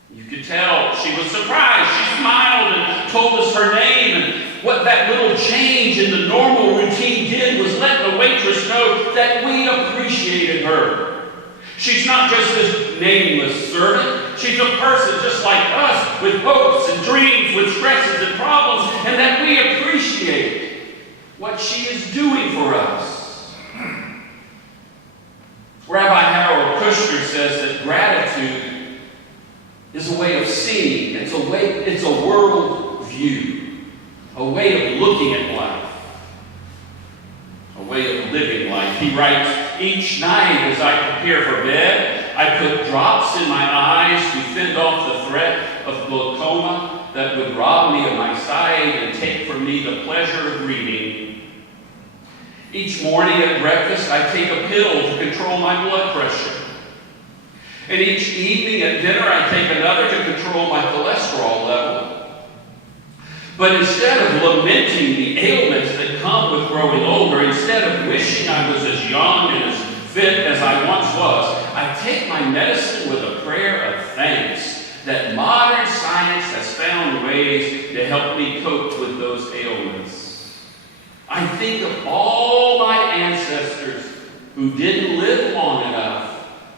You could tell she was surprised. She smiled and told us her name, and what that little change in the normal routine did was let the waitress know that we appreciated her. She's not just this nameless servant. She's a person just like us, with hopes and dreams, with stresses and problems, and that we appreciate what she is doing for us. Rabbi Harold Kushner says that gratitude is a way of seeing. It's a world view, a way of looking at life, a way of living life. He writes, each night as I prepare for bed, I put drops in my eyes to fend off the threat of glaucoma that would rob me of my sight and take from me the pleasure of reading. Each morning at breakfast, I take a pill to control my blood pressure. And each evening at dinner, I take another to control my cholesterol level. But instead of lamenting the ailments that come with growing older, instead of wishing I was as young and as fit as I once was, I take my medicine with a prayer of thanks that modern science has found ways to help me cope with those ailments. I think of all my ancestors who didn't live long enough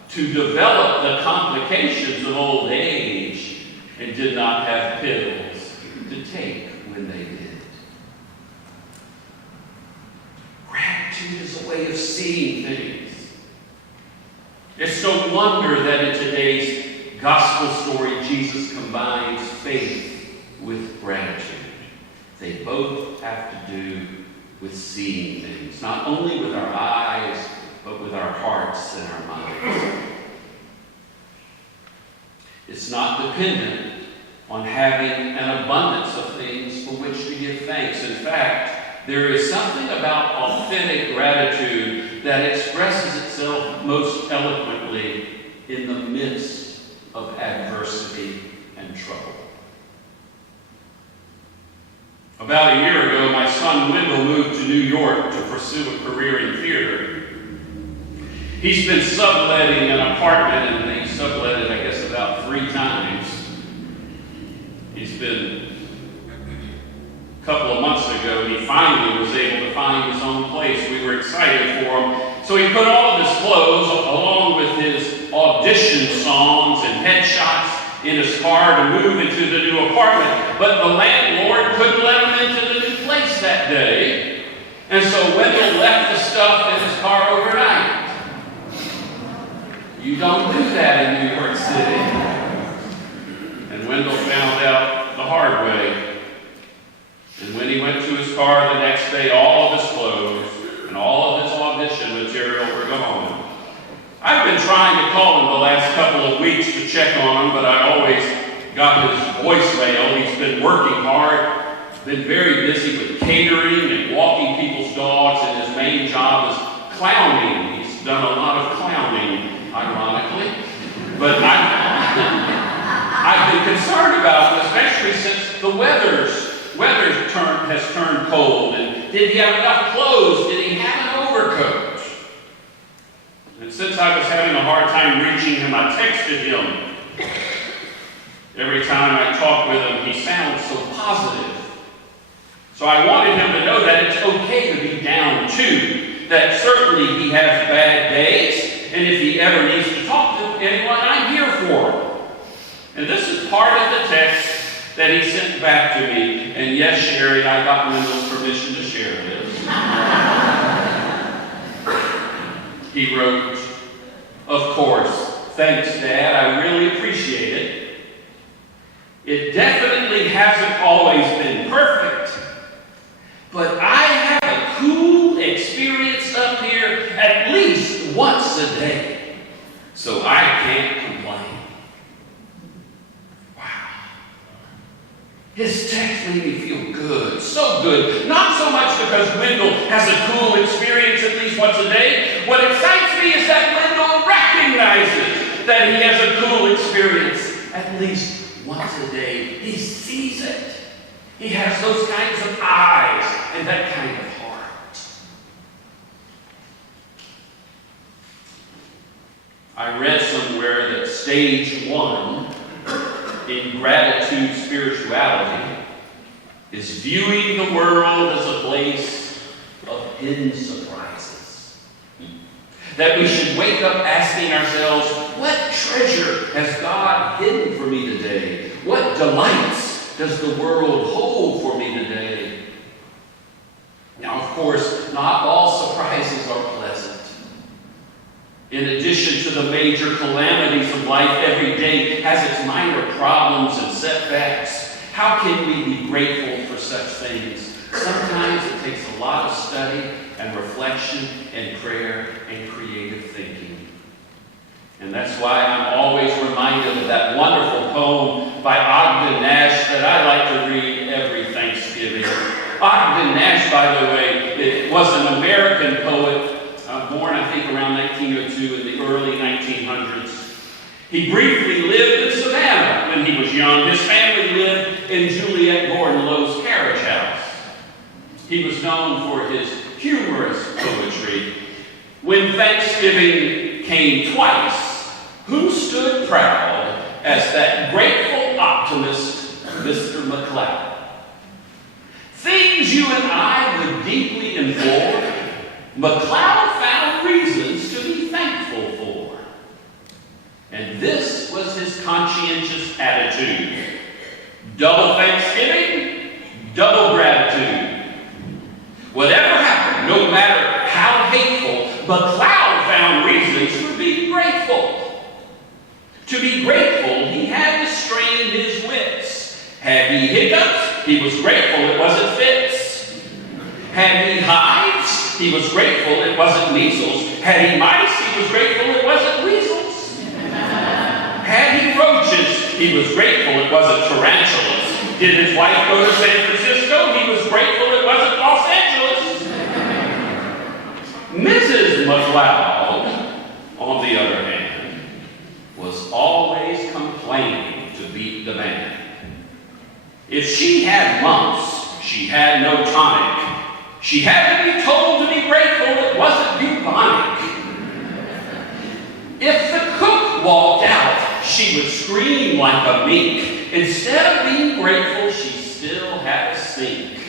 to develop the complications of old age and did not have pills to take when they did. Gratitude is a way of seeing things. It's no wonder that in today's gospel story, Jesus combines faith with gratitude. They both have to do with seeing things, not only with our eyes, but with our hearts and our minds. It's not dependent on having an abundance of things for which to give thanks. In fact, there is something about authentic gratitude that expresses itself most eloquently in the midst of adversity and trouble. About a year ago, my son Wendell moved to New York to pursue a career in theater. He's been subletting an apartment, and he sublet it, I guess, about 3 times. He's been, a couple of months ago, he finally was able to find his own place. We were excited for him. So he put all of his clothes, along with his audition songs and headshots, in his car to move into the new apartment. But the landlord couldn't let him into the new place that day. And so Wendell left the stuff in his car overnight. You don't do that in New York City. And Wendell found out the hard way. And when he went to his car the next day, all of his clothes and all of his audition material were gone. I've been trying to call him the last couple of weeks to check on him, but I always got his voicemail. He's been working hard, been very busy with catering and walking people's dogs, and his main job is clowning. He's done a lot of clowning, ironically. But I've been concerned about him, especially since the weather's weather has turned cold, and did he have enough clothes? Did he have an overcoat? And since I was having a hard time reaching him, I texted him. Every time I talked with him, he sounds so positive. So I wanted him to know that it's okay to be down too, that certainly he has bad days, and if he ever needs to talk to anyone, I'm here for him. And this is part of the text that he sent back to me. And yes, Sherry, I got Wendell's permission to share this. He wrote, "Of course, thanks, Dad, I really appreciate it. It definitely hasn't always been perfect, but I have a cool experience up here at least once a day, so I can't complain." Wow. His text made me feel good, so good. Not so much because Wendell has a cool experience at least once a day. What excites me is that Wendell recognizes that he has a cool experience at least once a day. He sees it. He has those kinds of eyes and that kind of heart. I read somewhere that stage 1 in gratitude spirituality is viewing the world as a place of hidden surprises. That we should wake up asking ourselves, what treasure has God hidden for me today? What delights does the world hold for me today? Now, of course, not all surprises are pleasant. In addition to the major calamities of life, every day has its minor problems and setbacks. How can we be grateful for such things? Sometimes it takes a lot of study and reflection and prayer and creative thinking. And that's why I'm always reminded of that wonderful poem by Ogden Nash that I like to read every Thanksgiving. Ogden Nash, by the way, it was an American poet, born I think around 1902 in the early 1900s. He briefly lived in Savannah when he was young. His family lived in Juliette Gordon Lowe's carriage house. He was known for his humorous poetry. When Thanksgiving came twice, who stood proud as that grateful optimist, Mr. McCloud? Things you and I would deeply implore, McCloud found reasons to be thankful for. And this was his conscientious attitude. Double Thanksgiving, double gratitude. Whatever happened, no matter how hateful, McCloud found reasons for being grateful. To be grateful, he had to strain his wits. Had he hiccups, he was grateful it wasn't fits. Had he hives, he was grateful it wasn't measles. Had he mice, he was grateful it wasn't weasels. Had he roaches, he was grateful it wasn't tarantulas. Did his wife go to San Francisco? He was grateful it wasn't Los Angeles. Mrs. McCloud, on the other hand, was always complaining to beat the man. If she had mumps, she had no tonic. She had to be told to be grateful it wasn't bubonic. If the cook walked out, she would scream like a mink. Instead of being grateful, she still had to stink.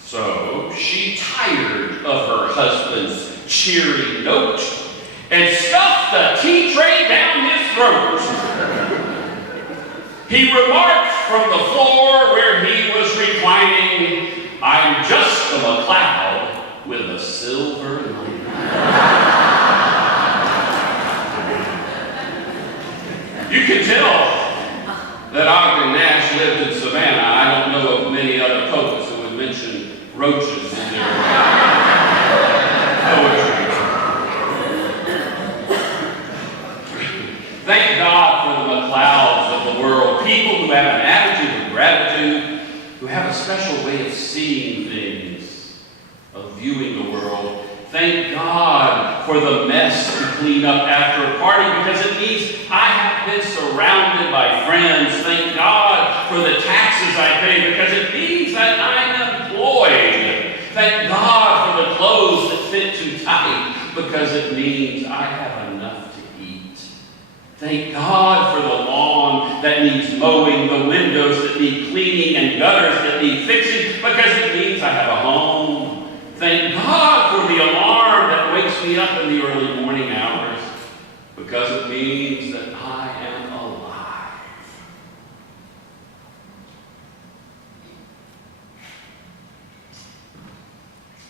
So she tired of her husband's cheery note and stuffed the tea tray down his throat. He remarked from the floor where he was reclining, "I'm just a McCloud with a silver lining." You can tell that Ogden Nash lived in Savannah. I don't know of many other poets who would mention roaches in their poetry. Thank God for the McClouds of the world, people who have an attitude of gratitude, who have a special way of seeing things, of viewing the world. Thank God for the mess to clean up after a party, because it means I have been surrounded by friends. Thank God for the taxes I because it means I have enough to eat. Thank God for the lawn that needs mowing, the windows that need cleaning, and gutters that need fixing, because it means I have a home. Thank God for the alarm that wakes me up in the early morning hours, because it means that I am alive.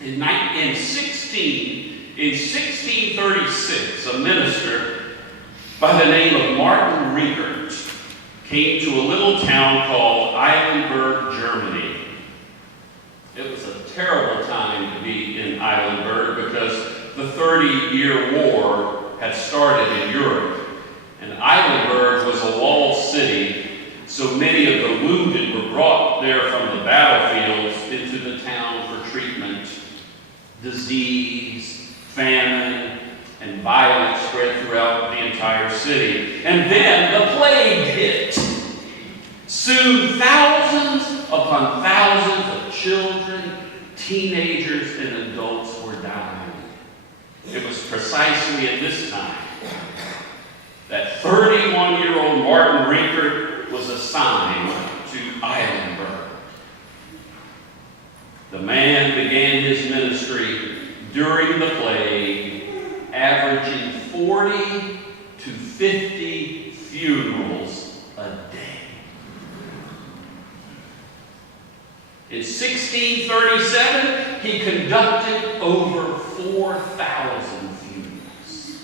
In 1636, a minister by the name of Martin Riegert came to a little town called Eilenburg, Germany. It was a terrible time to be in Eilenburg because the 30-year war had started in Europe, and Eilenburg was a walled city, so many of the wounded were brought there from the battlefields into the town for treatment. Disease, famine, and violence spread throughout the entire city. And then the plague hit. Soon thousands upon thousands of children, teenagers, and adults were dying. It was precisely at this time that 31-year-old Martin Riegert was assigned to Eilenburg. The man began his ministry during the plague, averaging 40 to 50 funerals a day. In 1637, he conducted over 4,000 funerals.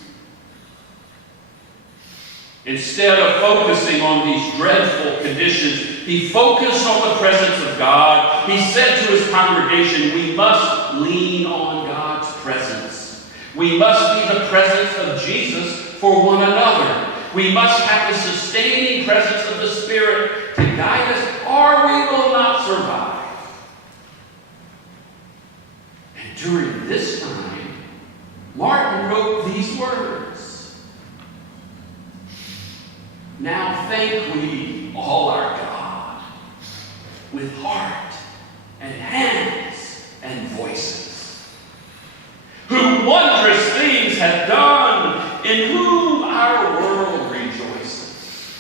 Instead of focusing on these dreadful conditions, he focused on the presence of God. He said to his congregation, we must lean on God's presence. We must be the presence of Jesus for one another. We must have the sustaining presence of the Spirit to guide us, or we will not survive. And during this time, Martin wrote these words. Now thank we all our God with heart and hands and voices, who wondrous things have done, in whom our world rejoices,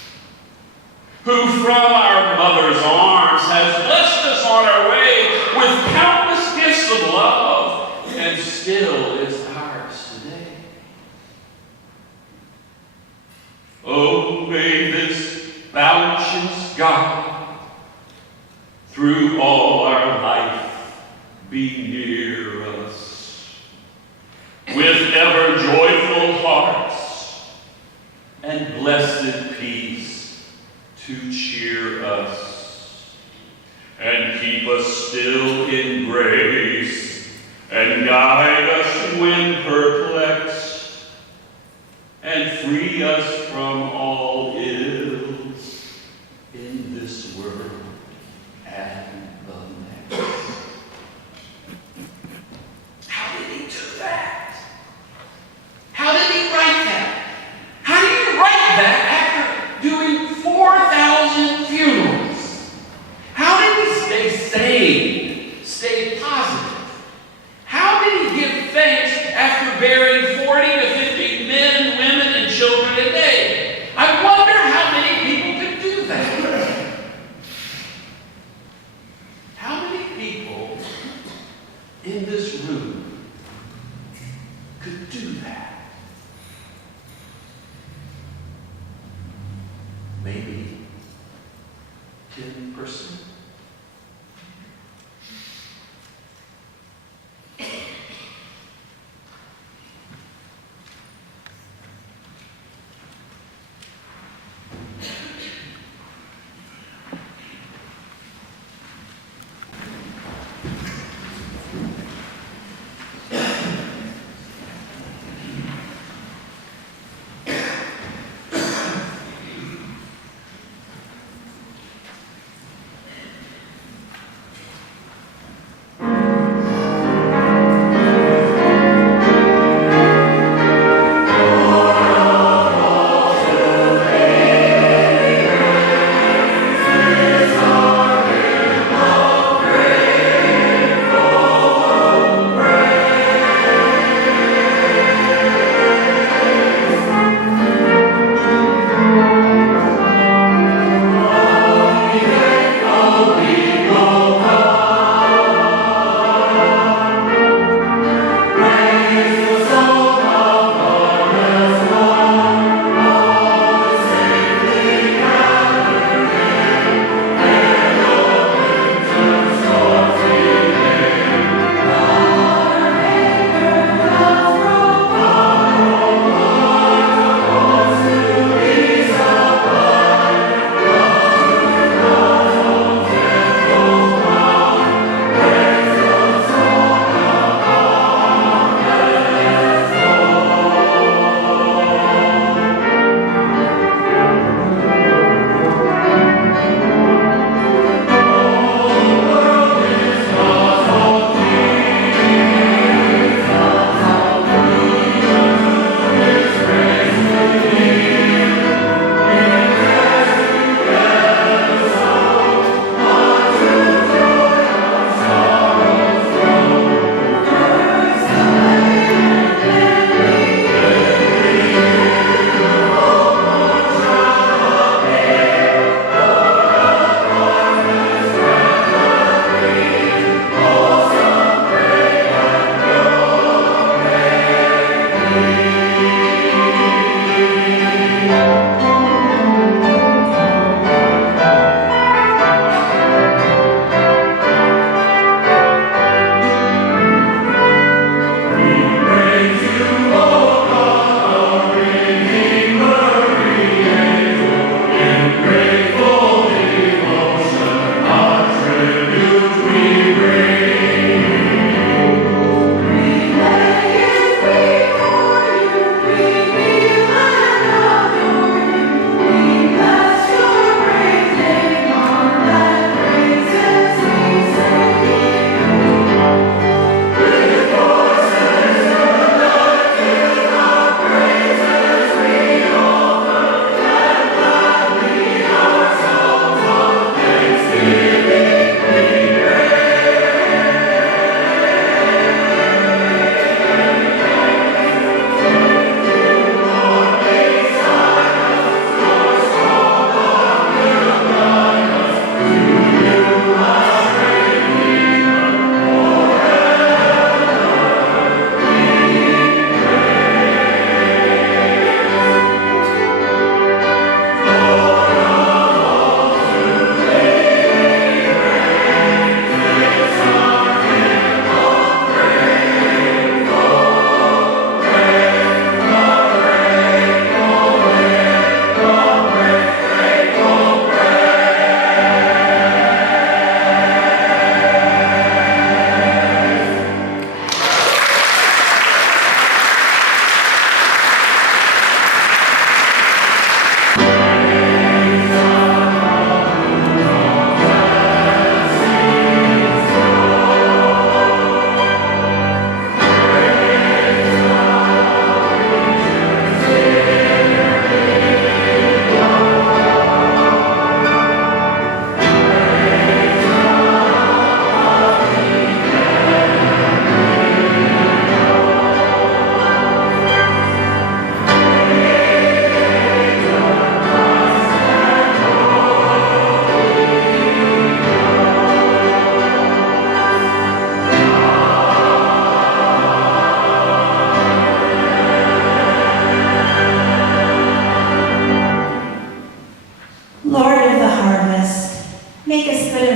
who from our mother's arms has blessed us on our way with countless gifts of love, and still is ours today. Oh, may this bounteous God through all our life be near us, with ever joyful hearts and blessed peace to cheer us, and keep us still in grace, and guide us when perplexed, and free us from all ills in this world and the next. How did he do that? How did he write that? How do you write that after doing 4,000 funerals? How did he stay sane, stay positive? How did he give thanks after burying 40 to 50 men, women, and children a day? I wonder how many people could do that. How many people in this room could do that? Maybe 10%.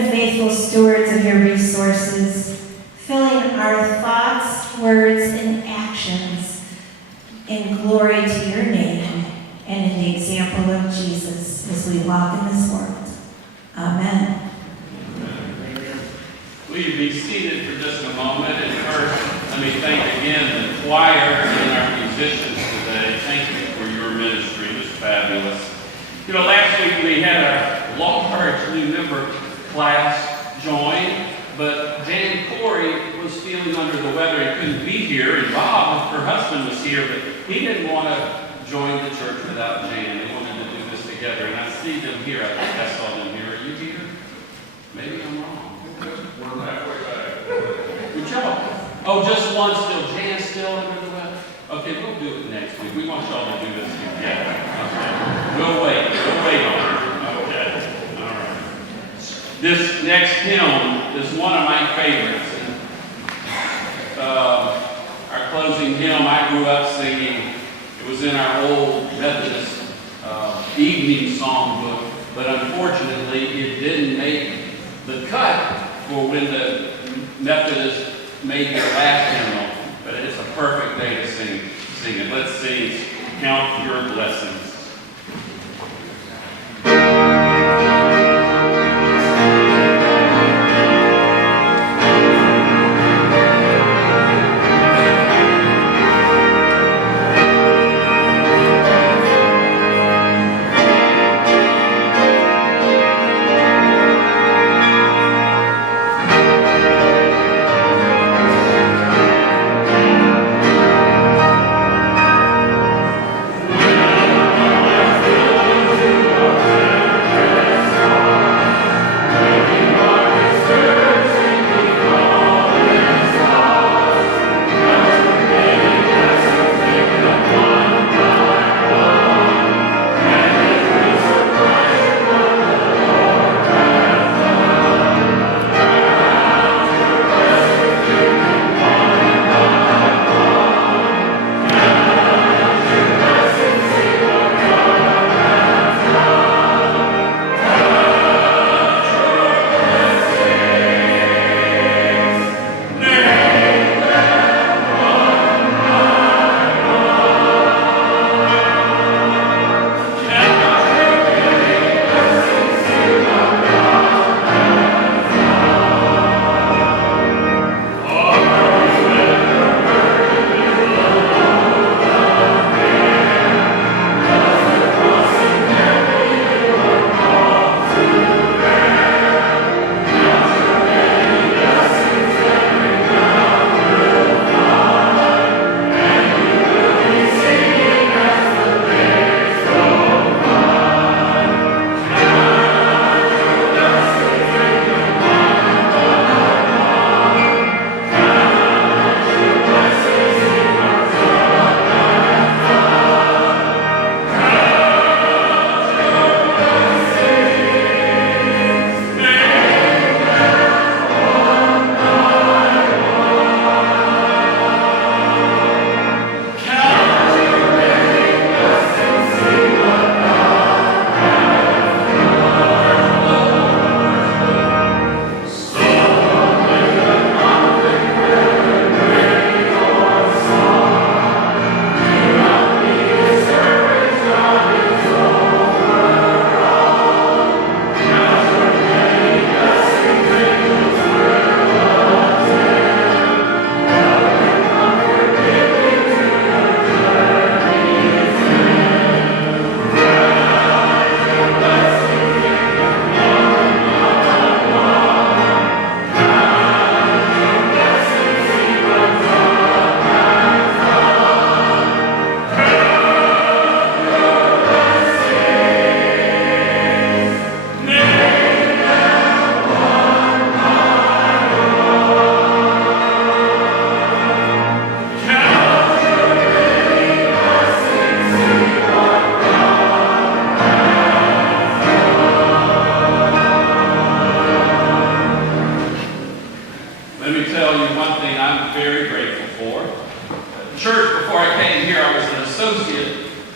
been faithful stewards of your resources, filling our thoughts, words, and actions in glory to your name and in the example of Jesus as we walk in this world. Amen. Will you be seated for just a moment? And first, let me thank again the choir and our musicians today. Thank you for your ministry. It was fabulous. You know, last week we had our large new member class join, but Jan Corey was feeling under the weather and couldn't be here, and Bob, her husband, was here, but he didn't want to join the church without Jan. They wanted to do this together, and I see them here. I think I saw them here. Are you here? Maybe I'm wrong. We're halfway back. Good job. Oh, just one still. Jan's still under the weather? Okay, we'll do it next week. We want y'all to do this together. Okay. We'll wait. We'll wait on it. Okay. All right. This next hymn is one of my favorites. And, our closing hymn I grew up singing. It was in our old Methodist evening song book, but unfortunately it didn't make the cut for when the Methodists made their last hymnal, but it's a perfect day to sing it. Let's sing Count Your Blessings.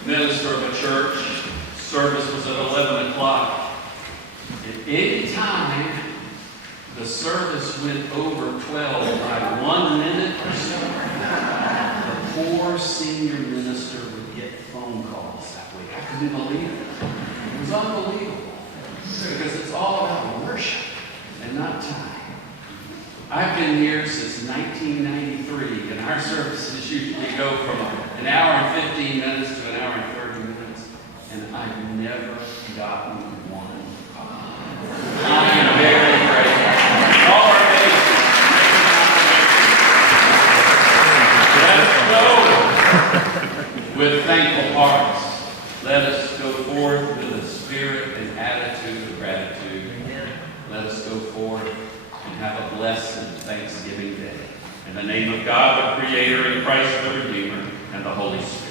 minister of a church. Service was at 11 o'clock. At any time service went over 12 by 1 minute or so. The poor senior minister would get phone calls that week. I couldn't believe it. It was unbelievable. Because it's all about worship and not time. I've been here since 1993, and our services usually go from an hour and 15 minutes to an hour and 30 minutes, and I've never gotten one call. I am very grateful. All our babies. Let us go with thankful hearts. Let us go forth with a spirit and attitude of gratitude. Let us go forth and have a blessed Thanksgiving Day. In the name of God, the Creator, and Christ, the Redeemer, and the Holy Spirit.